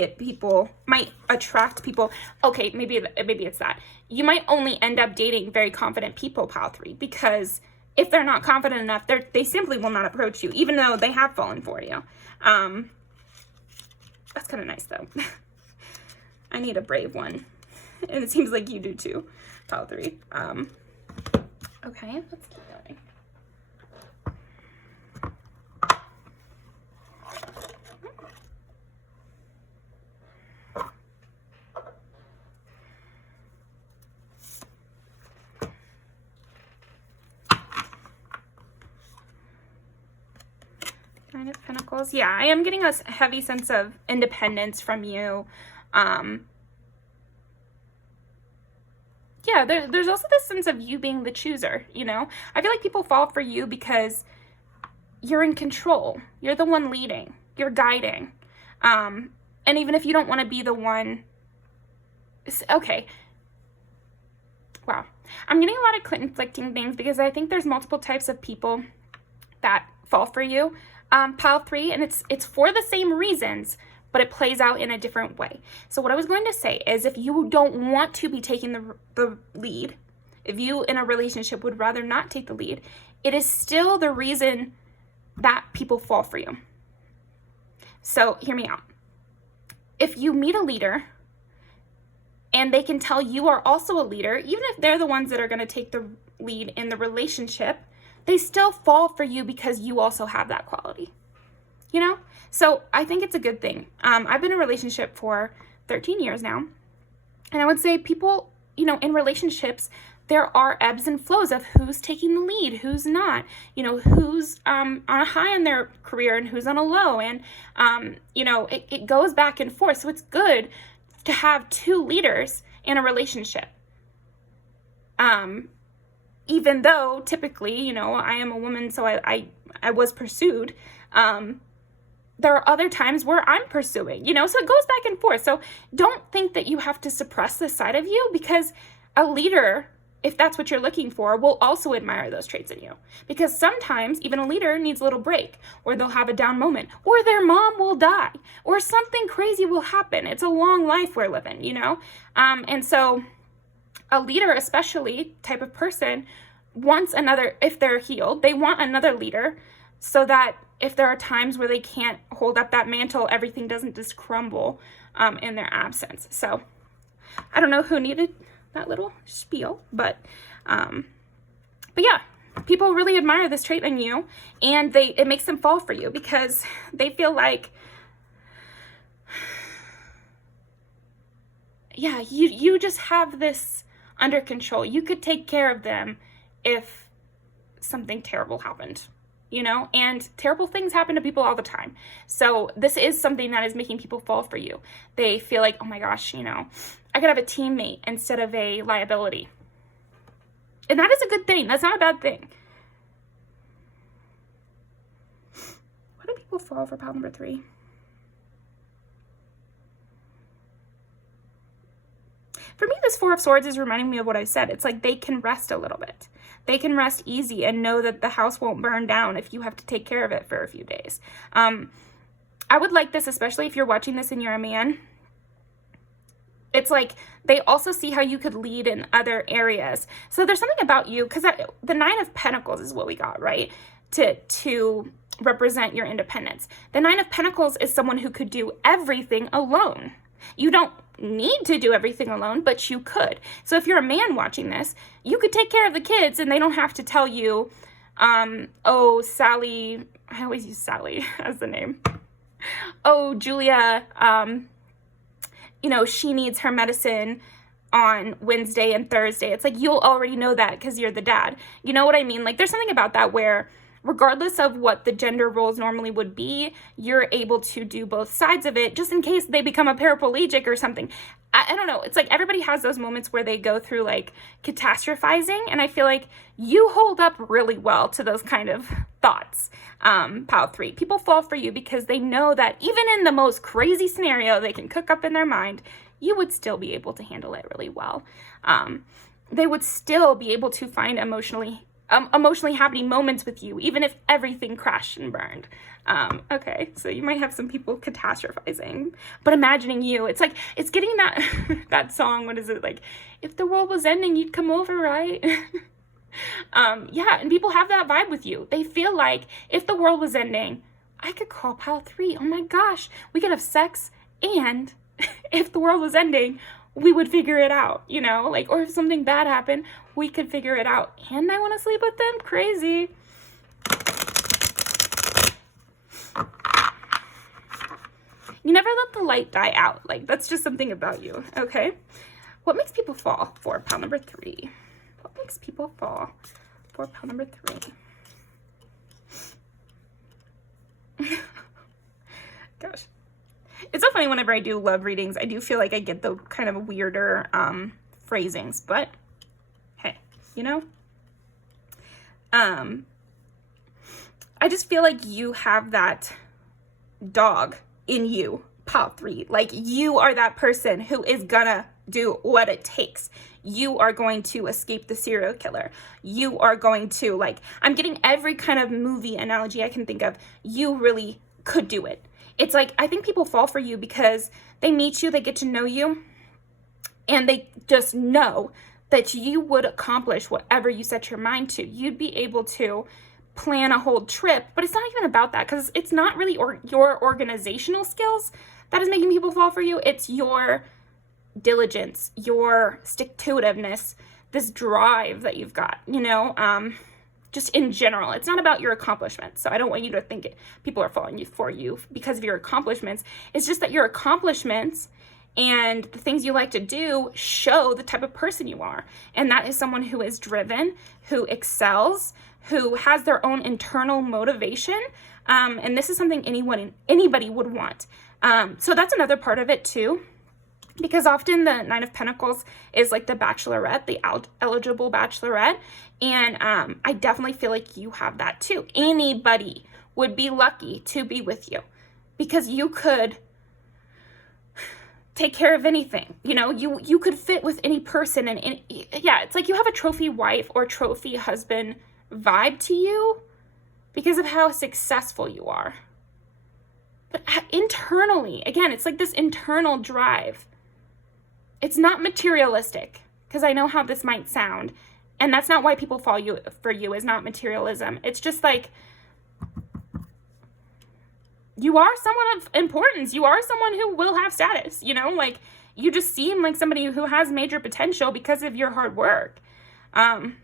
attract people. Okay, maybe it's that. You might only end up dating very confident people, pile 3, because if they're not confident enough, they simply will not approach you, even though they have fallen for you. That's kind of nice, though. I need a brave one. And it seems like you do too, pile 3. Okay, let's keep going. Nine of Pentacles. Yeah, I am getting a heavy sense of independence from you. Yeah, there's also this sense of you being the chooser, you know? I feel like people fall for you because you're in control. You're the one leading. You're guiding. And even if you don't want to be the one... Okay. Wow. I'm getting a lot of conflicting things because I think there's multiple types of people that fall for you, pile 3, and it's for the same reasons, but it plays out in a different way. So what I was going to say is, if you don't want to be taking the lead, if you in a relationship would rather not take the lead, it is still the reason that people fall for you. So hear me out. If you meet a leader and they can tell you are also a leader, even if they're the ones that are going to take the lead in the relationship, they still fall for you because you also have that quality, you know? So I think it's a good thing. I've been in a relationship for 13 years now, and I would say people, you know, in relationships, there are ebbs and flows of who's taking the lead, who's not, you know, who's on a high in their career and who's on a low. And, you know, it goes back and forth. So it's good to have two leaders in a relationship. Even though typically, you know, I am a woman, so I was pursued. There are other times where I'm pursuing, you know, so it goes back and forth. So don't think that you have to suppress this side of you, because a leader, if that's what you're looking for, will also admire those traits in you. Because sometimes even a leader needs a little break, or they'll have a down moment, or their mom will die, or something crazy will happen. It's a long life we're living, you know? And so a leader, especially type of person, wants another, if they're healed, they want another leader, so that if there are times where they can't hold up that mantle, everything doesn't just crumble in their absence. So I don't know who needed that little spiel, but yeah, people really admire this trait in you, and it makes them fall for you because they feel like, yeah, you just have this under control. You could take care of them if something terrible happened, you know, and terrible things happen to people all the time. So this is something that is making people fall for you. They feel like, oh my gosh, you know, I could have a teammate instead of a liability. And that is a good thing. That's not a bad thing. Why do people fall for pile number 3? For me, this 4 of Swords is reminding me of what I said. It's like they can rest a little bit. They can rest easy and know that the house won't burn down if you have to take care of it for a few days. I would like this, especially if you're watching this and you're a man. It's like they also see how you could lead in other areas. So there's something about you, because the 9 of Pentacles is what we got, right? To represent your independence. The 9 of Pentacles is someone who could do everything alone. You don't need to do everything alone, but you could. So if you're a man watching this, you could take care of the kids and they don't have to tell you, oh, Sally, I always use Sally as the name. Oh, Julia, you know, she needs her medicine on Wednesday and Thursday. It's like, you'll already know that because you're the dad. You know what I mean? Like, there's something about that where regardless of what the gender roles normally would be, you're able to do both sides of it just in case they become a paraplegic or something. I don't know. It's like everybody has those moments where they go through like catastrophizing, and I feel like you hold up really well to those kind of thoughts. Pile 3. People fall for you because they know that even in the most crazy scenario they can cook up in their mind, you would still be able to handle it really well. They would still be able to find emotionally happening moments with you, even if everything crashed and burned. Okay, so you might have some people catastrophizing, but imagining you, it's like, it's getting that, that song, what is it, like, if the world was ending, you'd come over, right? Yeah, and people have that vibe with you. They feel like, if the world was ending, I could call pile 3, oh my gosh, we could have sex, and if the world was ending, we would figure it out, you know, like, or if something bad happened, we could figure it out, and I want to sleep with them. Crazy. You never let the light die out. Like, that's just something about you. Okay, what makes people fall for pile number 3? What makes people fall for pile number 3? Gosh, it's so funny whenever I do love readings, I do feel like I get the kind of weirder phrasings, but hey, you know, I just feel like you have that dog in you, pile 3. Like, you are that person who is gonna do what it takes. You are going to escape the serial killer. You are going to, like, I'm getting every kind of movie analogy I can think of. You really could do it. it's like, I think people fall for you because they meet you, they get to know you, and they just know that you would accomplish whatever you set your mind to. You'd be able to plan a whole trip, but it's not even about that, because it's not really your organizational skills that is making people fall for you. It's your diligence, your stick-to-itiveness, this drive that you've got, you know, just in general. It's not about your accomplishments. So I don't want you to think people are falling for you because of your accomplishments. It's just that your accomplishments and the things you like to do show the type of person you are. And that is someone who is driven, who excels, who has their own internal motivation. And this is something anybody would want. So that's another part of it too, because often the Nine of Pentacles is like the bachelorette, the eligible bachelorette. And I definitely feel like you have that too. Anybody would be lucky to be with you because you could take care of anything. You know, you could fit with any person. And yeah, it's like you have a trophy wife or trophy husband vibe to you because of how successful you are. But internally, again, it's like this internal drive. It's not materialistic, because I know how this might sound, and that's not why people fall for you, is not materialism. It's just like, you are someone of importance. You are someone who will have status, you know, like you just seem like somebody who has major potential because of your hard work. And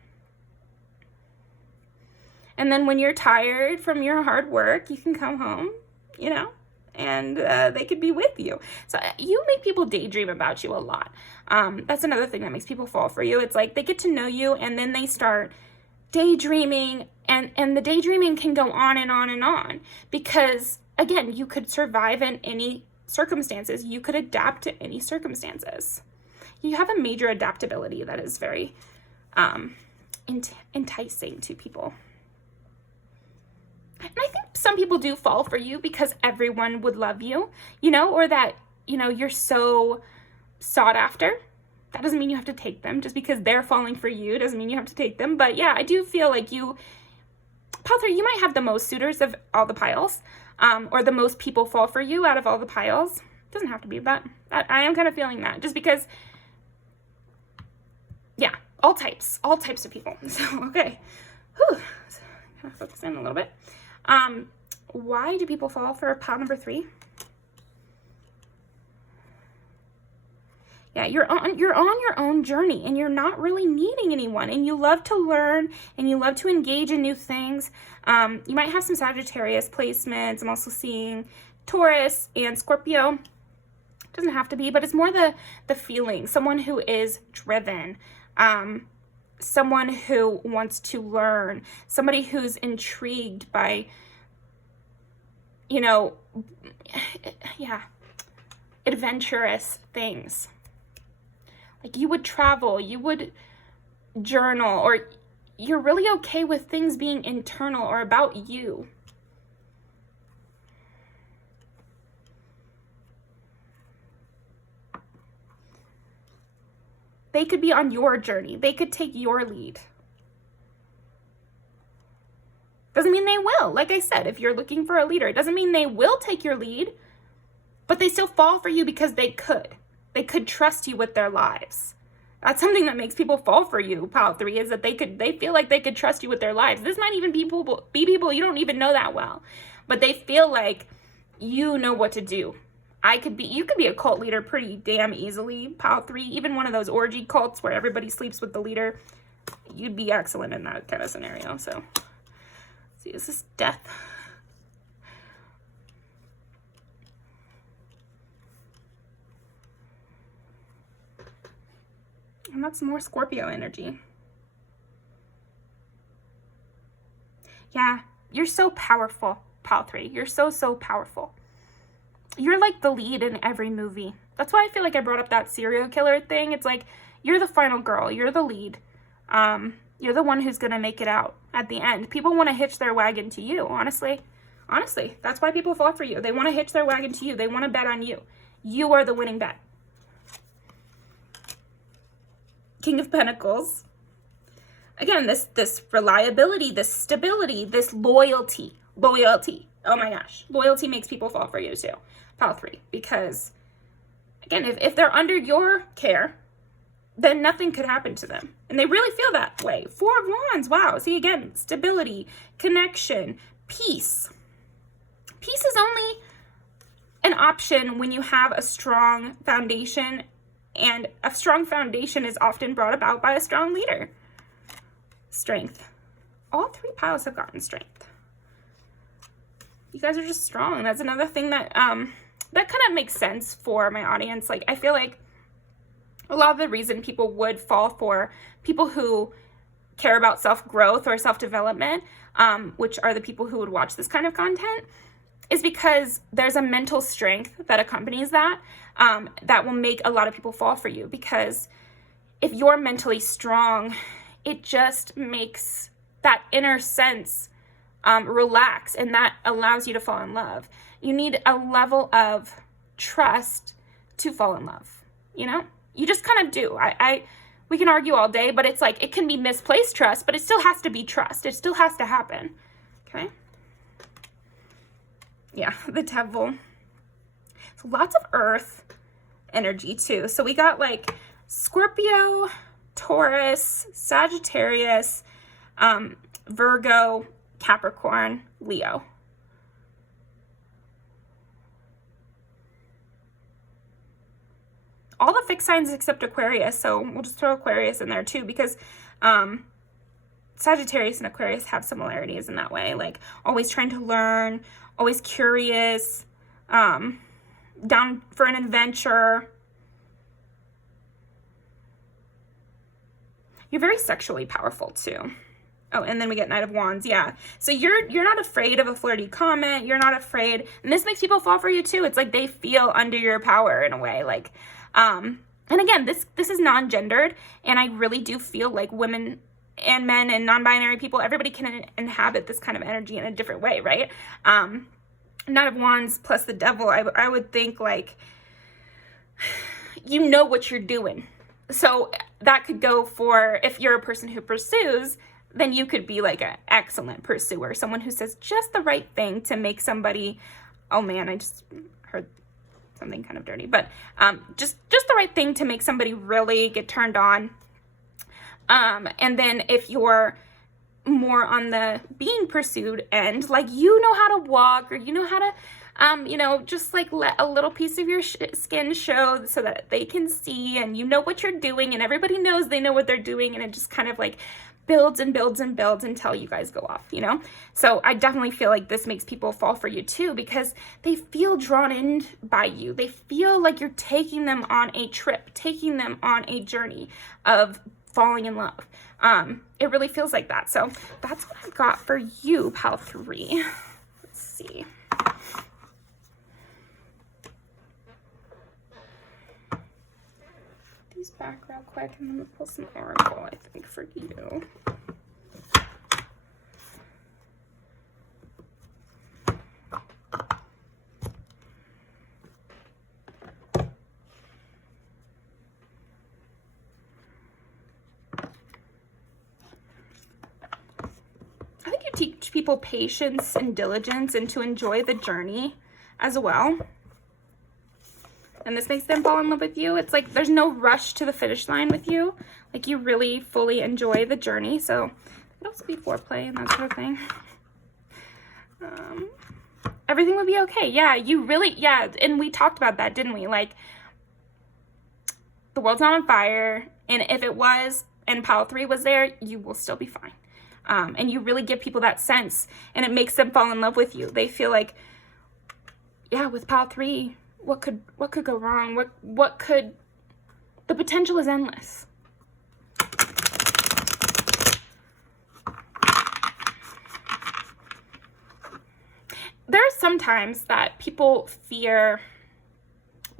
then when you're tired from your hard work, you can come home, you know, and they could be with you. So you make people daydream about you a lot. That's another thing that makes people fall for you. It's like they get to know you and then they start daydreaming, and the daydreaming can go on and on and on because, again, you could survive in any circumstances. You could adapt to any circumstances. You have a major adaptability that is very enticing to people. And I think some people do fall for you because everyone would love you, you know, or that, you know, you're so sought after. That doesn't mean you have to take them. Just because they're falling for you doesn't mean you have to take them. But yeah, I do feel like you, pile 3, you might have the most suitors of all the piles, or the most people fall for you out of all the piles. It doesn't have to be, but I am kind of feeling that just because, yeah, all types of people. So, okay. Whew. Kind of focus in a little bit. Why do people fall for pile number 3? Yeah, you're on your own journey and you're not really needing anyone, and you love to learn and you love to engage in new things. You might have some Sagittarius placements. I'm also seeing Taurus and Scorpio. Doesn't have to be, but it's more the feeling. Someone who is driven. Someone who wants to learn. Somebody who's intrigued by, you know, yeah, adventurous things. Like you would travel, you would journal, or you're really okay with things being internal or about you. They could be on your journey. They could take your lead. Doesn't mean they will. Like I said, if you're looking for a leader, it doesn't mean they will take your lead, but they still fall for you because they could. They could trust you with their lives. That's something that makes people fall for you, pile 3, is that they feel like they could trust you with their lives. This might even be people you don't even know that well, but they feel like you know what to do. You could be a cult leader pretty damn easily, pile 3, even one of those orgy cults where everybody sleeps with the leader. You'd be excellent in that kind of scenario. So, let's see, is this death? And that's more Scorpio energy. Yeah, you're so powerful, pile 3. You're so powerful. You're like the lead in every movie. That's why I feel like I brought up that serial killer thing. It's like, you're the final girl. You're the lead. You're the one who's going to make it out at the end. People want to hitch their wagon to you, honestly. Honestly, that's why people fall for you. They want to hitch their wagon to you. They want to bet on you. You are the winning bet. King of Pentacles. Again, this reliability, this stability, this loyalty. Loyalty. Oh my gosh. Loyalty makes people fall for you too. Pile 3. Because, again, if they're under your care, then nothing could happen to them. And they really feel that way. 4 of Wands. Wow. See, again, stability, connection, peace. Peace is only an option when you have a strong foundation, and a strong foundation is often brought about by a strong leader. Strength. All 3 piles have gotten strength. You guys are just strong. That's another thing that that kind of makes sense for my audience. Like, I feel like a lot of the reason people would fall for people who care about self-growth or self-development, which are the people who would watch this kind of content, is because there's a mental strength that accompanies that, that will make a lot of people fall for you. Because if you're mentally strong, it just makes that inner sense relax, and that allows you to fall in love. You need a level of trust to fall in love, you know? You just kind of do. We can argue all day, but it's like, it can be misplaced trust, but it still has to be trust. It still has to happen, okay? Yeah, the devil. So lots of earth energy too. So we got like Scorpio, Taurus, Sagittarius, Virgo, Capricorn, Leo. All the fixed signs except Aquarius, so we'll just throw Aquarius in there too, because Sagittarius and Aquarius have similarities in that way, like always trying to learn, always curious, down for an adventure. You're very sexually powerful too. Oh, and then we get Knight of Wands, yeah. So you're not afraid of a flirty comment. You're not afraid, and this makes people fall for you too. It's like they feel under your power in a way, like, and again, this is non-gendered, and I really do feel like women and men and non-binary people, everybody can inhabit this kind of energy in a different way, right? Knight of Wands plus the devil, I would think, like, you know what you're doing. So that could go for, if you're a person who pursues, then you could be like an excellent pursuer, someone who says just the right thing to make somebody, oh man, I just heard something kind of dirty, but just the right thing to make somebody really get turned on. And then if you're more on the being pursued end, like, you know how to walk, or you know how to, just like let a little piece of your skin show so that they can see, and you know what you're doing, and everybody knows they know what they're doing, and it just kind of like builds and builds and builds until you guys go off, you know? So I definitely feel like this makes people fall for you too, because they feel drawn in by you. They feel like you're taking them on a trip, taking them on a journey of falling in love. It really feels like that. So that's what I've got for you, pile 3. Let's see. These back real quick, and I'm gonna pull some oracle, I think, for you. I think you teach people patience and diligence, and to enjoy the journey as well. And this makes them fall in love with you. It's like there's no rush to the finish line with you. Like, you really fully enjoy the journey. So it could also be foreplay and that sort of thing. Everything would be okay. Yeah, you really, yeah. And we talked about that, didn't we? Like, the world's not on fire. And if it was, and pile 3 was there, you will still be fine. And you really give people that sense, and it makes them fall in love with you. They feel like, yeah, with pile 3, what could go wrong? What could, the potential is endless. There are some times that people fear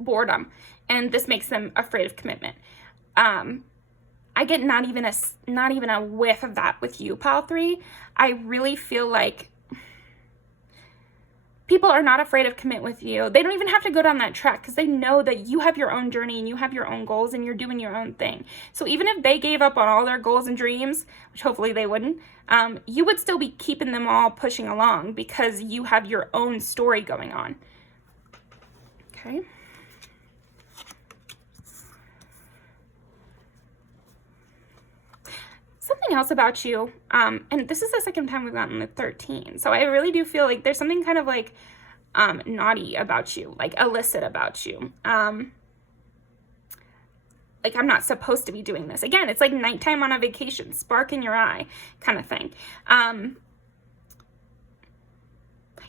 boredom, and this makes them afraid of commitment. I get not even a whiff of that with you, pile 3. I really feel like people are not afraid of commit with you. They don't even have to go down that track because they know that you have your own journey and you have your own goals and you're doing your own thing. So even if they gave up on all their goals and dreams, which hopefully they wouldn't, you would still be keeping them all pushing along because you have your own story going on. Okay. Something else about you, and this is the second time we've gotten the 13, so I really do feel like there's something kind of like naughty about you, like illicit about you. Like I'm not supposed to be doing this. Again, it's like nighttime on a vacation, spark in your eye kind of thing.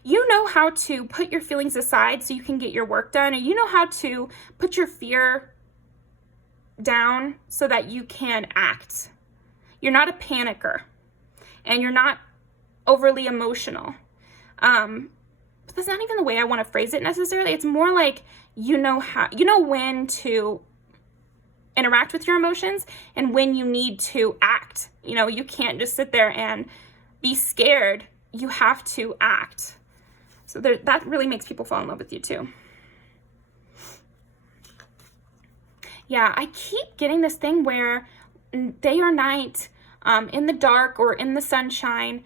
You know how to put your feelings aside so you can get your work done, and you know how to put your fear down so that you can act. You're not a panicker, and you're not overly emotional. But that's not even the way I want to phrase it necessarily. It's more like you know when to interact with your emotions and when you need to act. You know, you can't just sit there and be scared. You have to act. So that really makes people fall in love with you too. Yeah, I keep getting this thing where day or night, in the dark or in the sunshine,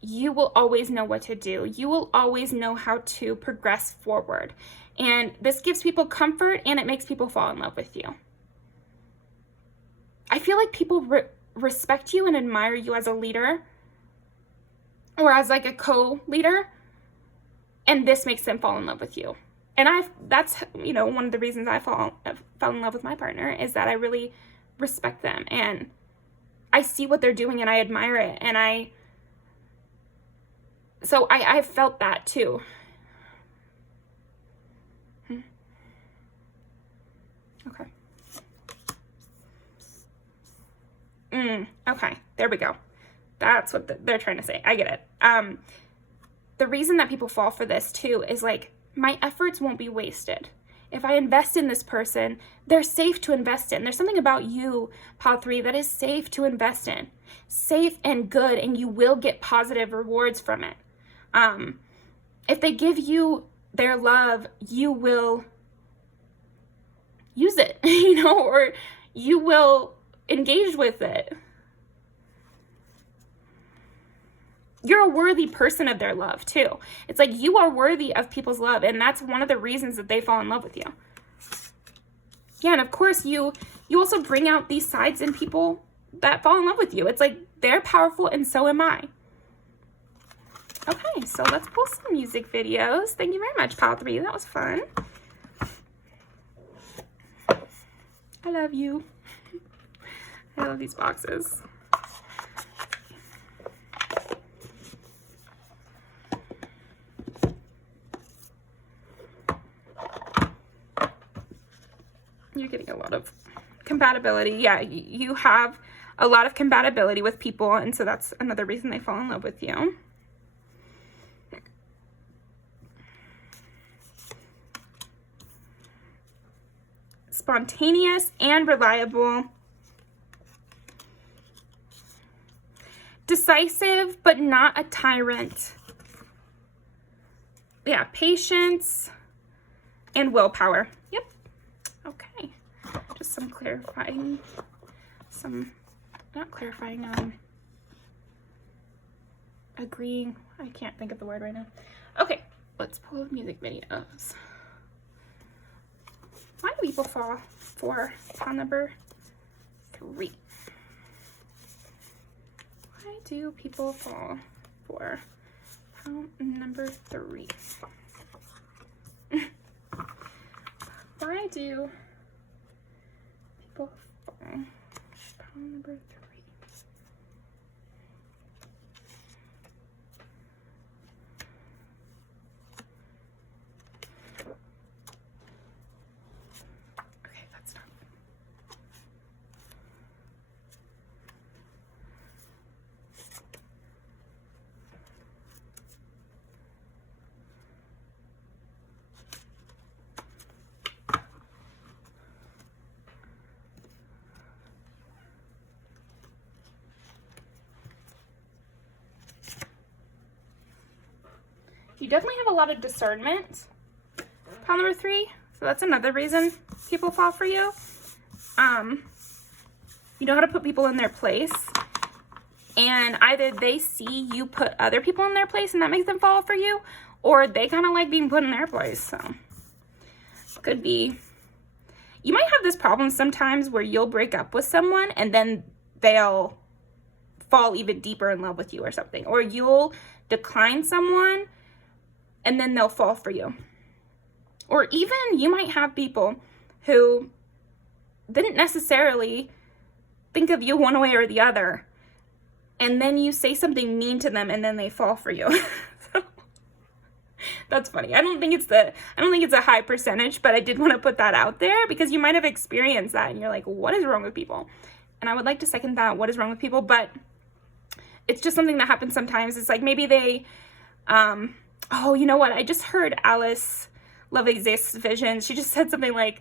you will always know what to do. You will always know how to progress forward. And this gives people comfort and it makes people fall in love with you. I feel like people respect you and admire you as a leader or as like a co-leader, and this makes them fall in love with you. And that's, you know, one of the reasons I fell in love with my partner is that I really respect them and I see what they're doing and I admire it. And so I've felt that too. Okay. Okay, there we go. That's what they're trying to say. I get it. The reason that people fall for this too is like, my efforts won't be wasted. If I invest in this person, they're safe to invest in. There's something about you, Pile 3, that is safe to invest in. Safe and good, and you will get positive rewards from it. If they give you their love, you will use it, you know, or you will engage with it. You're a worthy person of their love too. It's like you are worthy of people's love, and that's one of the reasons that they fall in love with you. Yeah, and of course you also bring out these sides in people that fall in love with you. It's like they're powerful and so am I. Okay, so let's pull some music videos. Thank you very much, Pile 3. That was fun. I love you. I love these boxes. You're getting a lot of compatibility. Yeah, you have a lot of compatibility with people, and so that's another reason they fall in love with you. Spontaneous and reliable. Decisive, but not a tyrant. Yeah, patience and willpower. Yep. Okay. Just some clarifying, agreeing. I can't think of the word right now. Okay, let's pull music videos. Why do people fall for pile number 3? Why do people fall for pile number 3? Why do people fall pile number 3? Okay, that's not. You definitely have a lot of discernment. Pile number 3. So that's another reason people fall for you. You know how to put people in their place. And either they see you put other people in their place and that makes them fall for you, or they kind of like being put in their place. So could be. You might have this problem sometimes where you'll break up with someone and then they'll fall even deeper in love with you or something. Or you'll decline someone and then they'll fall for you. Or even you might have people who didn't necessarily think of you one way or the other, and then you say something mean to them and then they fall for you. So, that's funny. I don't think it's a high percentage, but I did want to put that out there because you might have experienced that and you're like, what is wrong with people? And I would like to second that, what is wrong with people? But it's just something that happens sometimes. It's like maybe they, oh, you know what? I just heard Alice Love Exists Vision. She just said something like,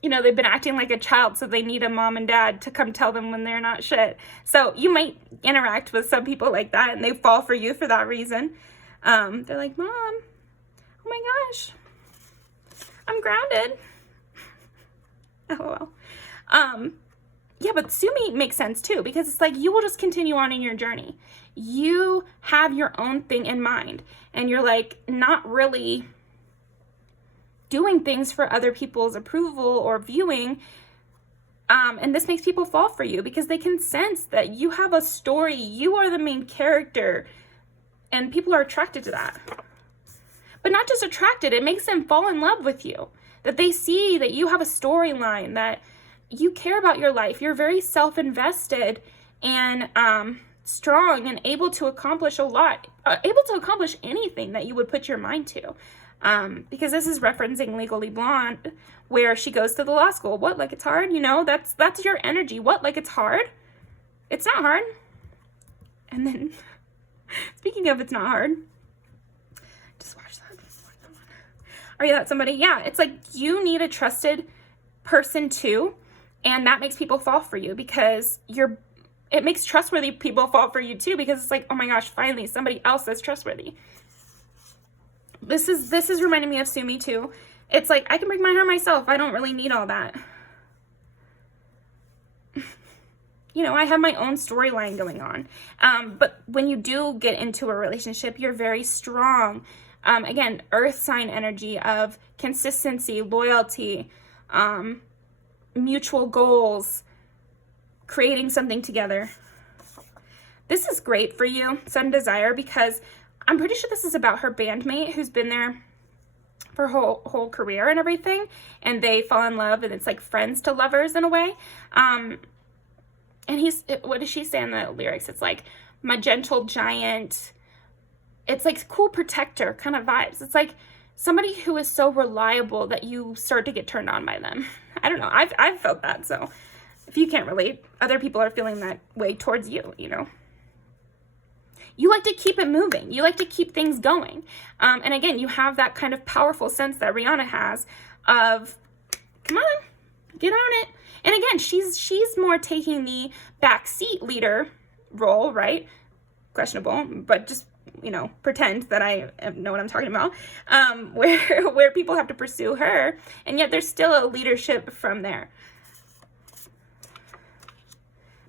you know, they've been acting like a child, so they need a mom and dad to come tell them when they're not shit. So you might interact with some people like that and they fall for you for that reason. They're like, Mom, oh my gosh, I'm grounded. LOL. Yeah, but sue me makes sense too, because it's like you will just continue on in your journey. You have your own thing in mind and you're like not really doing things for other people's approval or viewing. And this makes people fall for you because they can sense that you have a story. You are the main character and people are attracted to that. But not just attracted, it makes them fall in love with you. That they see that you have a storyline, that you care about your life. You're very self-invested and strong and able to accomplish a lot, able to accomplish anything that you would put your mind to. Because this is referencing Legally Blonde, where she goes to the law school. What, like it's hard? You know, that's your energy. What, like it's hard? It's not hard. And then, speaking of it's not hard, just watch that. Are you that somebody? Yeah, it's like you need a trusted person too, and that makes people fall for you because it makes trustworthy people fall for you too, because it's like, oh my gosh, finally somebody else that's trustworthy. This is reminding me of Sue Me too. It's like, I can break my hair myself. I don't really need all that. You know, I have my own storyline going on. But when you do get into a relationship, you're very strong. Again, earth sign energy of consistency, loyalty, mutual goals, creating something together. This is great for you, Sun Desire, because I'm pretty sure this is about her bandmate who's been there for her whole career and everything, and they fall in love, and it's like friends to lovers in a way. And what does she say in the lyrics? It's like, my gentle giant. It's like cool protector kind of vibes. It's like somebody who is so reliable that you start to get turned on by them. I don't know. I've felt that. So if you can't relate, other people are feeling that way towards you, you know. You like to keep it moving. You like to keep things going. And again, you have that kind of powerful sense that Rihanna has of, come on, get on it. And again, she's more taking the backseat leader role, right? Questionable, but just, you know, pretend that I know what I'm talking about, where people have to pursue her, and yet there's still a leadership from there.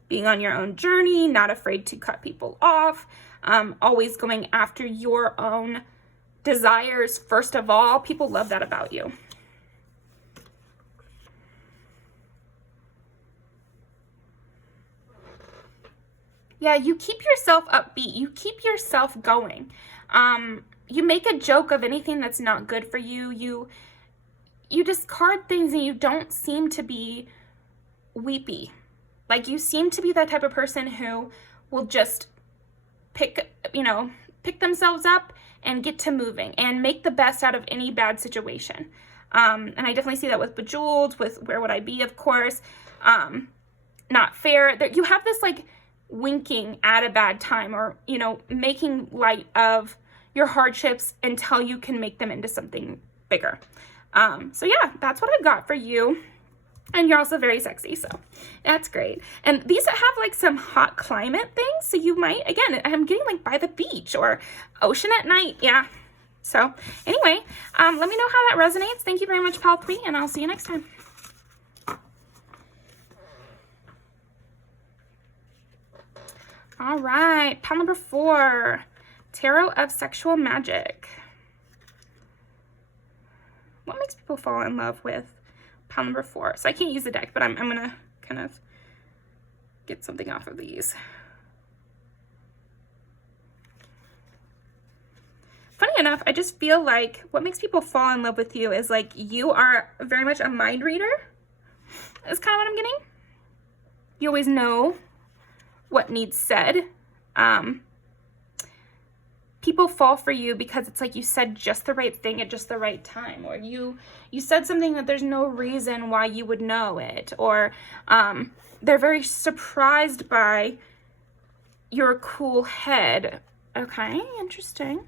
Being on your own journey, not afraid to cut people off, always going after your own desires first of all. People love that about you. Yeah, you keep yourself upbeat. You keep yourself going. You make a joke of anything that's not good for you. You discard things and you don't seem to be weepy. Like, you seem to be that type of person who will just pick themselves up and get to moving and make the best out of any bad situation. And I definitely see that with Bejeweled, with Where Would I Be, of course. Not Fair. You have this, like, winking at a bad time, or, you know, making light of your hardships until you can make them into something bigger. So yeah, that's what I've got for you. And you're also very sexy, so that's great. And these have like some hot climate things. So you might, again, I'm getting like by the beach or ocean at night. Yeah. So anyway, let me know how that resonates. Thank you very much, Pal 3, and I'll see you next time. All right, pile number 4, Tarot of Sexual Magic. What makes people fall in love with pile number 4? So I can't use the deck, but I'm gonna kind of get something off of these. Funny enough, I just feel like what makes people fall in love with you is like you are very much a mind reader. Is kind of what I'm getting. You always know what needs said. People fall for you because it's like you said just the right thing at just the right time, or you said something that there's no reason why you would know it, or they're very surprised by your cool head. Okay, interesting.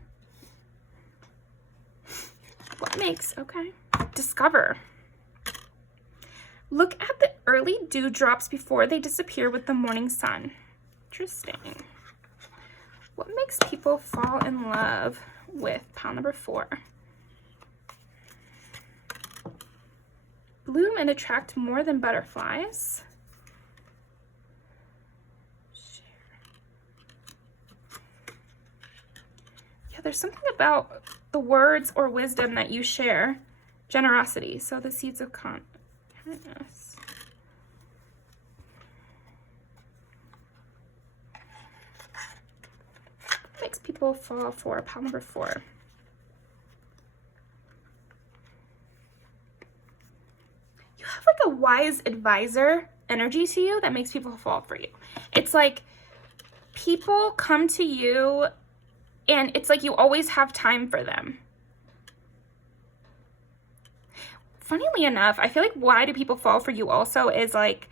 What makes, okay, discover. Look at the early dewdrops before they disappear with the morning sun. Interesting. What makes people fall in love with pile number 4? Bloom and attract more than butterflies. Share. Yeah, there's something about the words or wisdom that you share. Generosity. So the seeds of kindness. Makes people fall for pile number 4. You have like a wise advisor energy to you that makes people fall for you. It's like people come to you and it's like you always have time for them. Funnily enough, I feel like why do people fall for you also is like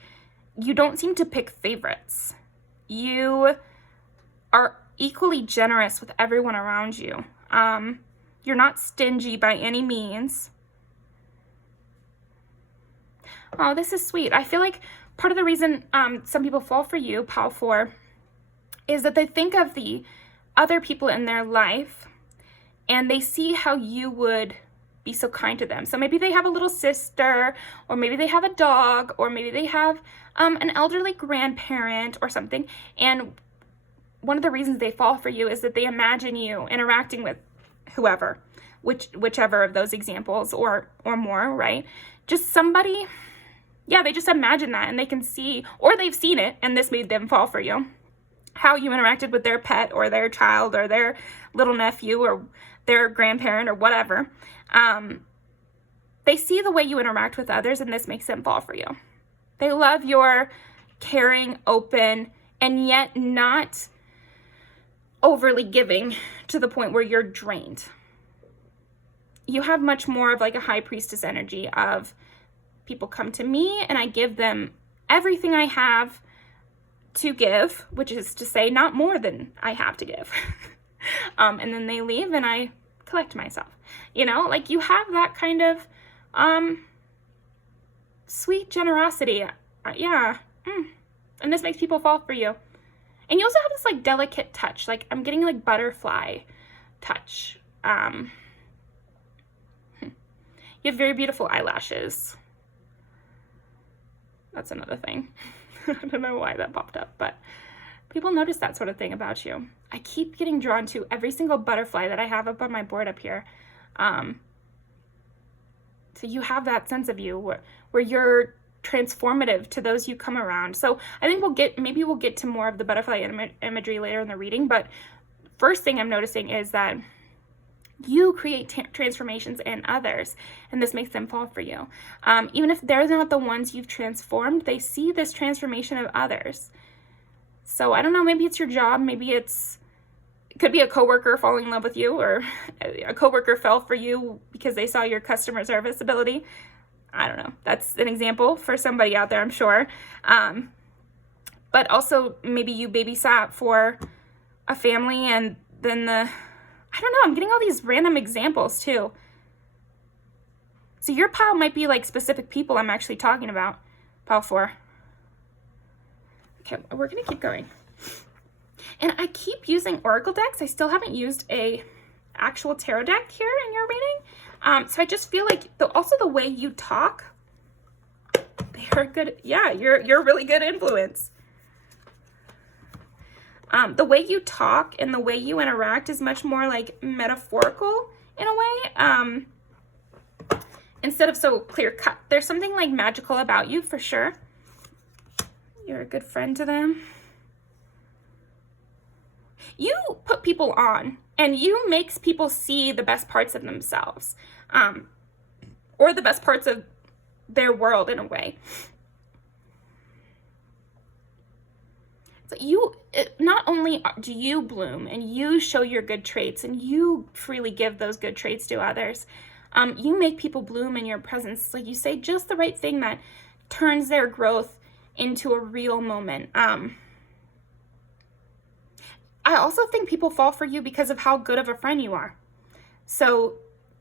you don't seem to pick favorites. You are equally generous with everyone around you. You're not stingy by any means. Oh, this is sweet. I feel like part of the reason some people fall for you, pile 4, is that they think of the other people in their life and they see how you would be so kind to them. So maybe they have a little sister, or maybe they have a dog, or maybe they have an elderly grandparent or something, and one of the reasons they fall for you is that they imagine you interacting with whoever, whichever of those examples or more, right? Just somebody, yeah, they just imagine that and they can see, or they've seen it and this made them fall for you, how you interacted with their pet or their child or their little nephew or their grandparent or whatever. They see the way you interact with others and this makes them fall for you. They love your caring, open, and yet not overly giving to the point where you're drained. You have much more of like a high priestess energy of people come to me and I give them everything I have to give, which is to say not more than I have to give. And then they leave and I collect myself. You know, like you have that kind of sweet generosity. Yeah. And this makes people fall for you. And you also have this like delicate touch, like I'm getting like butterfly touch. You have very beautiful eyelashes. That's another thing. I don't know why that popped up, but people notice that sort of thing about you. I keep getting drawn to every single butterfly that I have up on my board up here. So you have that sense of you where you're transformative to those you come around. So I think maybe we'll get to more of the butterfly imagery later in the reading, but first thing I'm noticing is that you create transformations in others, and this makes them fall for you. Even if they're not the ones you've transformed, they see this transformation of others. So I don't know, maybe it's your job, maybe it could be a coworker falling in love with you, or a coworker fell for you because they saw your customer service ability. I don't know. That's an example for somebody out there, I'm sure. But also maybe you babysat for a family and then I don't know, I'm getting all these random examples too. So your pile might be like specific people I'm actually talking about. Pile 4. Okay, we're going to keep going. And I keep using oracle decks. I still haven't used a actual tarot deck here in your reading. So I just feel like also the way you talk, they are good. Yeah, you're a really good influence. The way you talk and the way you interact is much more like metaphorical in a way. Instead of so clear cut. There's something like magical about you for sure. You're a good friend to them. You put people on, and you makes people see the best parts of themselves, or the best parts of their world in a way. So not only do you bloom and you show your good traits and you freely give those good traits to others, you make people bloom in your presence. Like you say just the right thing that turns their growth into a real moment. I also think people fall for you because of how good of a friend you are. So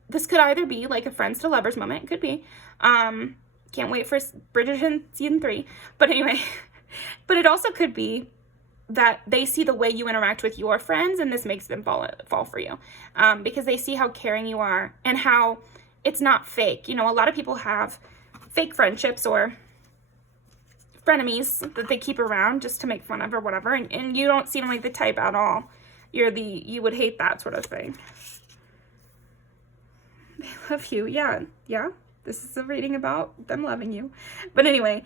this could either be like a friends to lovers moment. It could be. Can't wait for Bridgerton season 3. But anyway, but it also could be that they see the way you interact with your friends, and this makes them fall for you, because they see how caring you are and how it's not fake. You know, a lot of people have fake friendships or frenemies that they keep around just to make fun of or whatever, and you don't seem like the type at all. You would hate that sort of thing. They love you. Yeah. This is a reading about them loving you. But anyway,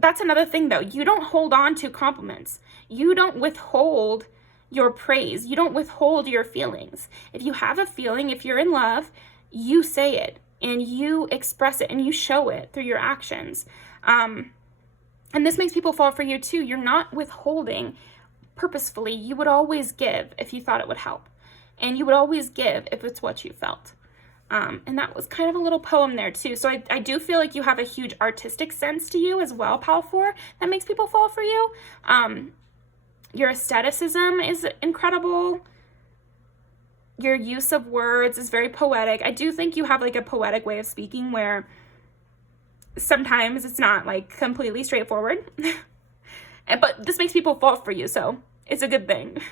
that's another thing though. You don't hold on to compliments. You don't withhold your praise. You don't withhold your feelings. If you have a feeling, if you're in love, you say it and you express it and you show it through your actions. And this makes people fall for you too. You're not withholding purposefully. You would always give if you thought it would help. And you would always give if it's what you felt. And that was kind of a little poem there too. So I do feel like you have a huge artistic sense to you as well, Pal 4, that makes people fall for you. Your aestheticism is incredible. Your use of words is very poetic. I do think you have like a poetic way of speaking where sometimes it's not like completely straightforward. But this makes people fall for you, so it's a good thing.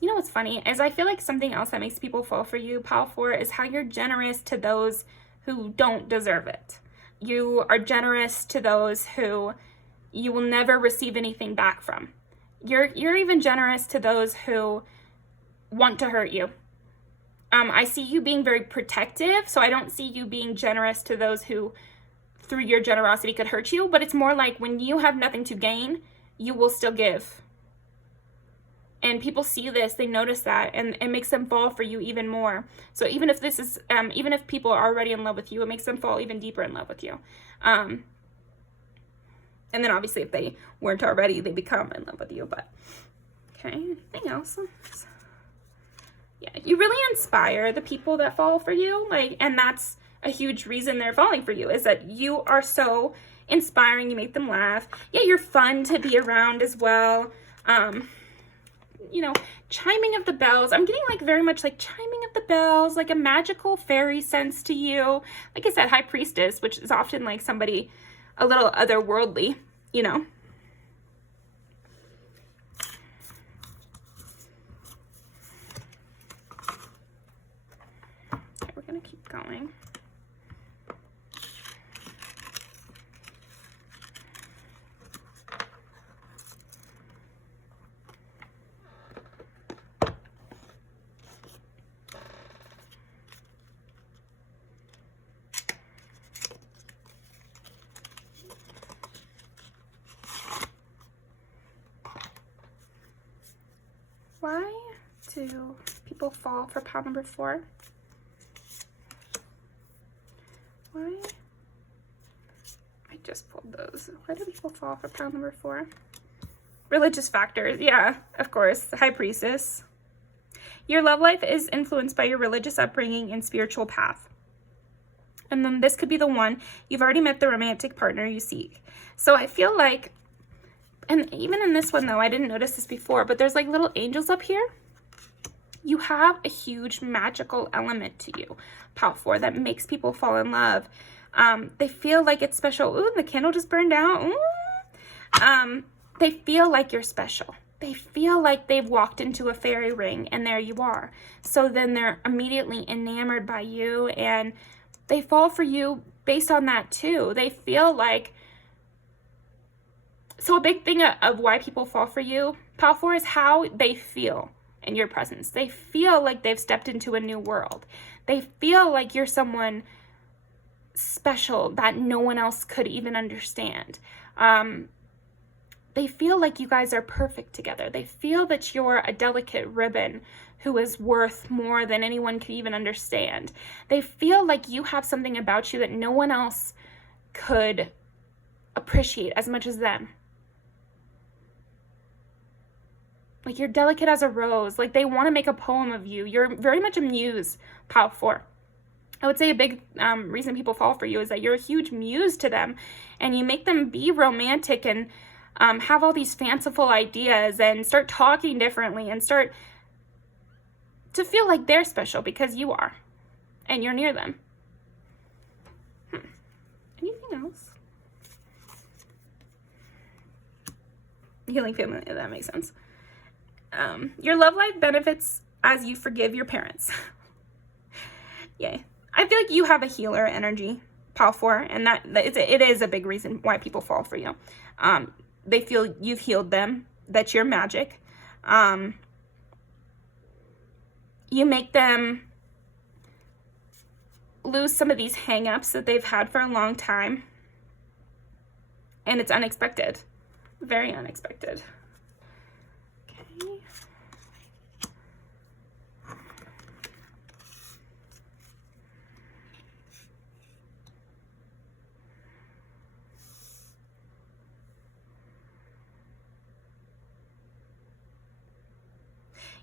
You know what's funny is I feel like something else that makes people fall for you, Pal 4, is how you're generous to those who don't deserve it. You are generous to those who you will never receive anything back from. You're even generous to those who want to hurt you. I see you being very protective, so I don't see you being generous to those who, through your generosity, could hurt you, but it's more like when you have nothing to gain, you will still give. And people see this, they notice that, and it makes them fall for you even more. So even if this is, even if people are already in love with you, it makes them fall even deeper in love with you. And then obviously if they weren't already, they become in love with you. But okay, anything else? Yeah, you really inspire the people that fall for you, and that's a huge reason they're falling for you, is that you are so inspiring. You make them laugh. Yeah, you're fun to be around as well. You know, chiming of the bells. I'm getting like very much like chiming of the bells, like a magical fairy sense to you. Like I said, High Priestess, which is often like somebody a little otherworldly, you know. Okay, we're gonna keep going. Why do people fall for pile number 4? Why? I just pulled those. Why do people fall for pile number 4? Religious factors. Yeah, of course. High Priestess. Your love life is influenced by your religious upbringing and spiritual path. And then this could be the one. You've already met the romantic partner you seek. So I feel like, and even in this one though, I didn't notice this before, but there's like little angels up here. You have a huge magical element to you, Pal 4, that makes people fall in love. They feel like it's special. Ooh, the candle just burned out. Ooh. They feel like you're special. They feel like they've walked into a fairy ring and there you are. So then they're immediately enamored by you and they fall for you based on that too. They feel like, so a big thing of why people fall for you, pal, for is how they feel in your presence. They feel like they've stepped into a new world. They feel like you're someone special that no one else could even understand. They feel like you guys are perfect together. They feel that you're a delicate ribbon who is worth more than anyone could even understand. They feel like you have something about you that no one else could appreciate as much as them. Like you're delicate as a rose. Like they want to make a poem of you. You're very much a muse, pile 4. I would say a big reason people fall for you is that you're a huge muse to them and you make them be romantic and have all these fanciful ideas and start talking differently and start to feel like they're special because you are and you're near them. Anything else? Healing family, if that makes sense. Your love life benefits as you forgive your parents. Yay. I feel like you have a healer energy, pile 4, and it is a big reason why people fall for you. They feel you've healed them, that you're magic. You make them lose some of these hang-ups that they've had for a long time. And it's unexpected. Very unexpected. Okay.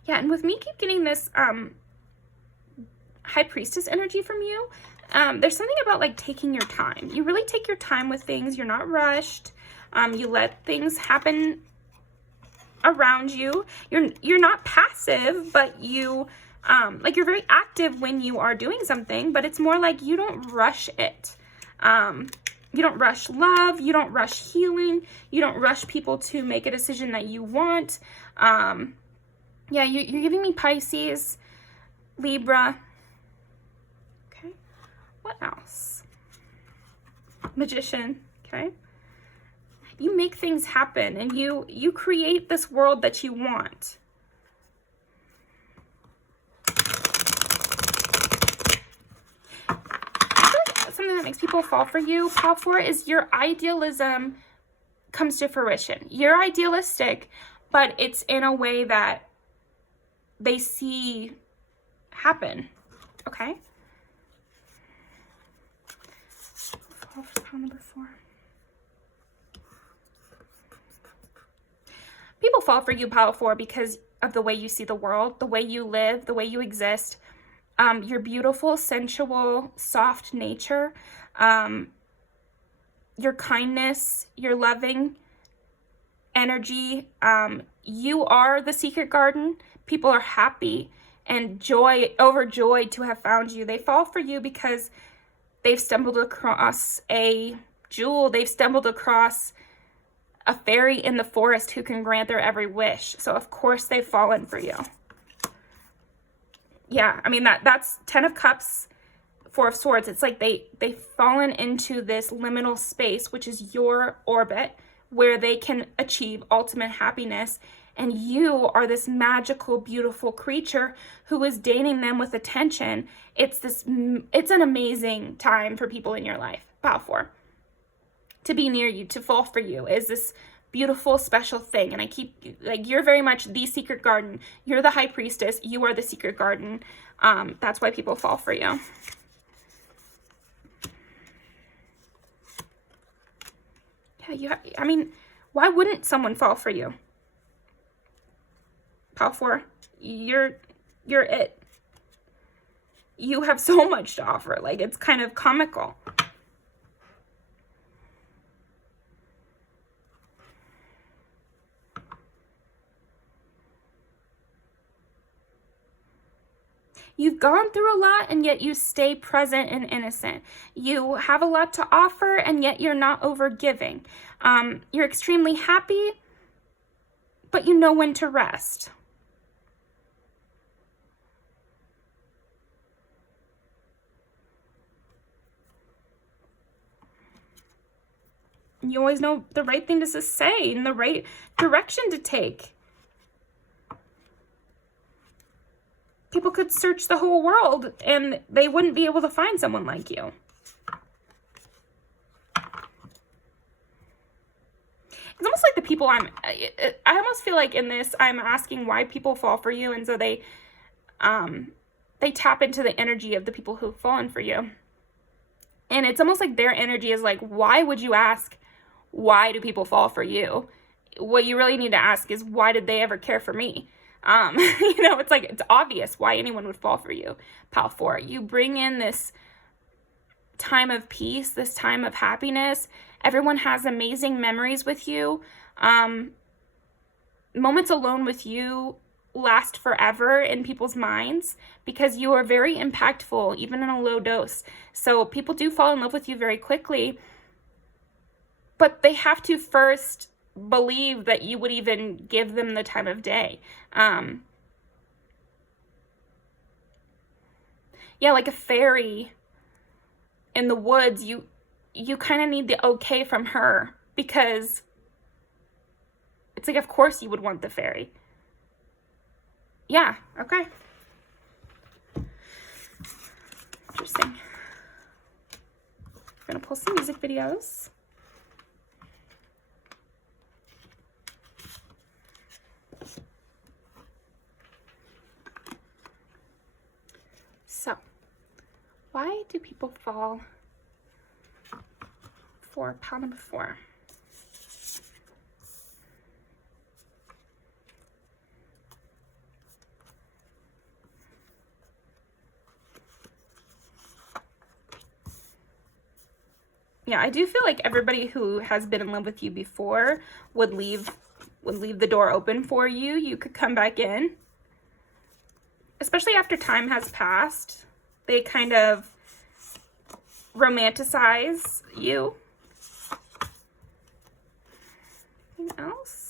Yeah, and with me keep getting this high priestess energy from you. There's something about like taking your time. You really take your time with things. You're not rushed. You let things happen around you. You're not passive, but you like you're very active when you are doing something, but it's more like you don't rush it. You don't rush love. You don't rush healing. You don't rush people to make a decision that you want. Yeah, you're giving me Pisces, Libra. Okay. What else? Magician. Okay. You make things happen and you create this world that you want. Something that makes people fall for you, pile 4, is your idealism comes to fruition. You're idealistic, but it's in a way that they see happen. Okay? Fall for pile number 4. People fall for you, pile 4, because of the way you see the world, the way you live, the way you exist. Your beautiful, sensual, soft nature, your kindness, your loving energy. You are the secret garden. People are happy and overjoyed to have found you. They fall for you because they've stumbled across a jewel. They've stumbled across a fairy in the forest who can grant their every wish. So of course they've fallen for you. Yeah, I mean, that's 10 of Cups, 4 of Swords. It's like they've fallen into this liminal space, which is your orbit, where they can achieve ultimate happiness. And you are this magical, beautiful creature who is dating them with attention. It's an amazing time for people in your life, pile 4. To be near you, to fall for you is this beautiful, special thing. And I keep, like, you're very much the secret garden. You're the high priestess. You are the secret garden. That's why people fall for you. Yeah, I mean, why wouldn't someone fall for you? Pile 4, you're it. You have so much to offer. Like, it's kind of comical. You've gone through a lot, and yet you stay present and innocent. You have a lot to offer, and yet you're not overgiving. You're extremely happy, but you know when to rest. You always know the right thing to say and the right direction to take. People could search the whole world and they wouldn't be able to find someone like you. It's almost like the people I almost feel like in this, I'm asking why people fall for you. And so they tap into the energy of the people who've fallen for you. And it's almost like their energy is like, why would you ask, why do people fall for you? What you really need to ask is, why did they ever care for me? It's like, it's obvious why anyone would fall for you, pal 4. You bring in this time of peace, this time of happiness. Everyone has amazing memories with you. Moments alone with you last forever in people's minds because you are very impactful, even in a low dose. So people do fall in love with you very quickly, but they have to first believe that you would even give them the time of day. Like a fairy in the woods, you kind of need the okay from her, because it's like, of course you would want the fairy. Yeah, okay. Interesting. I'm gonna pull some music videos. So, why do people fall for pile number 4? Yeah, I do feel like everybody who has been in love with you before would leave the door open for you. You could come back in. Especially after time has passed, they kind of romanticize you. Anything else?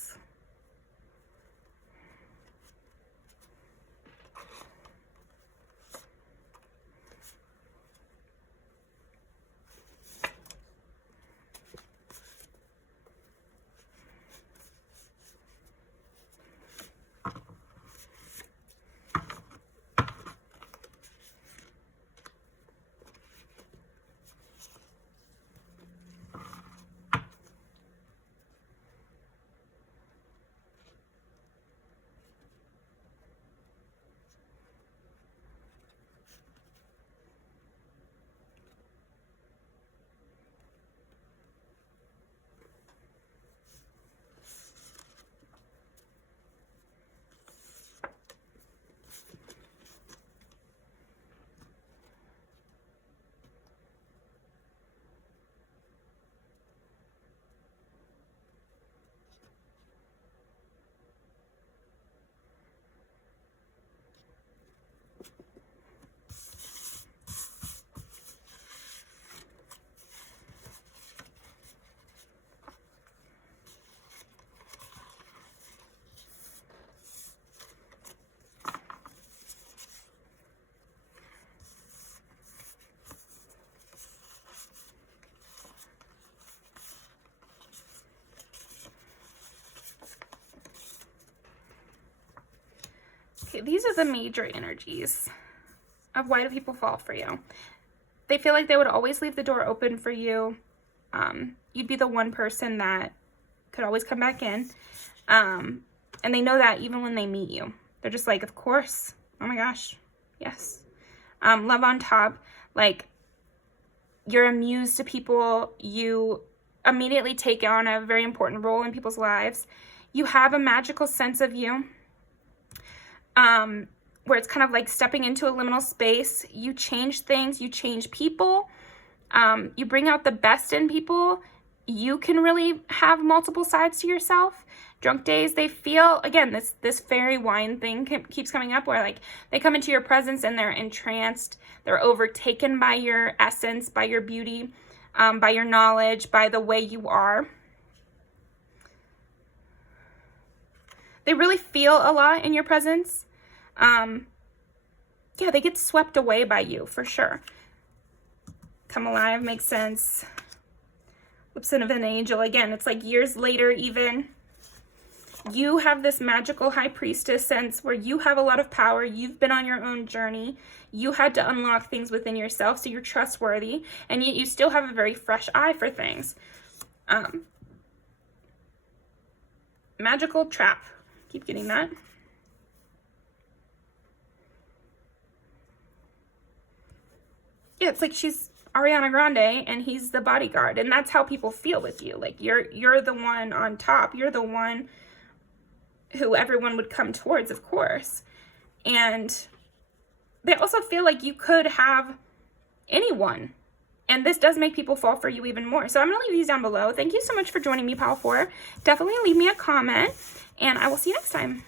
Okay, these are the major energies of why do people fall for you. They feel like they would always leave the door open for you. You'd be the one person that could always come back in. And they know that even when they meet you. They're just like, of course. Oh my gosh. Yes. Love on top. Like, you're a muse to people. You immediately take on a very important role in people's lives. You have a magical sense of you. Where it's kind of like stepping into a liminal space. You change things, you change people, you bring out the best in people. You can really have multiple sides to yourself. Drunk days, they feel, again, this fairy wine thing keeps coming up, where like they come into your presence and they're entranced, they're overtaken by your essence, by your beauty, by your knowledge, by the way you are. They really feel a lot in your presence. Yeah, they get swept away by you, for sure. Come alive makes sense. Lipson of an angel, again, it's like years later even. You have this magical high priestess sense where you have a lot of power. You've been on your own journey. You had to unlock things within yourself, so you're trustworthy, and yet you still have a very fresh eye for things. Magical trap. Keep getting that. Yeah, it's like she's Ariana Grande and he's the bodyguard, and that's how people feel with you. Like you're the one on top. You're the one who everyone would come towards, of course. And they also feel like you could have anyone. And this does make people fall for you even more. So I'm going to leave these down below. Thank you so much for joining me, Pile 4. Definitely leave me a comment, and I will see you next time.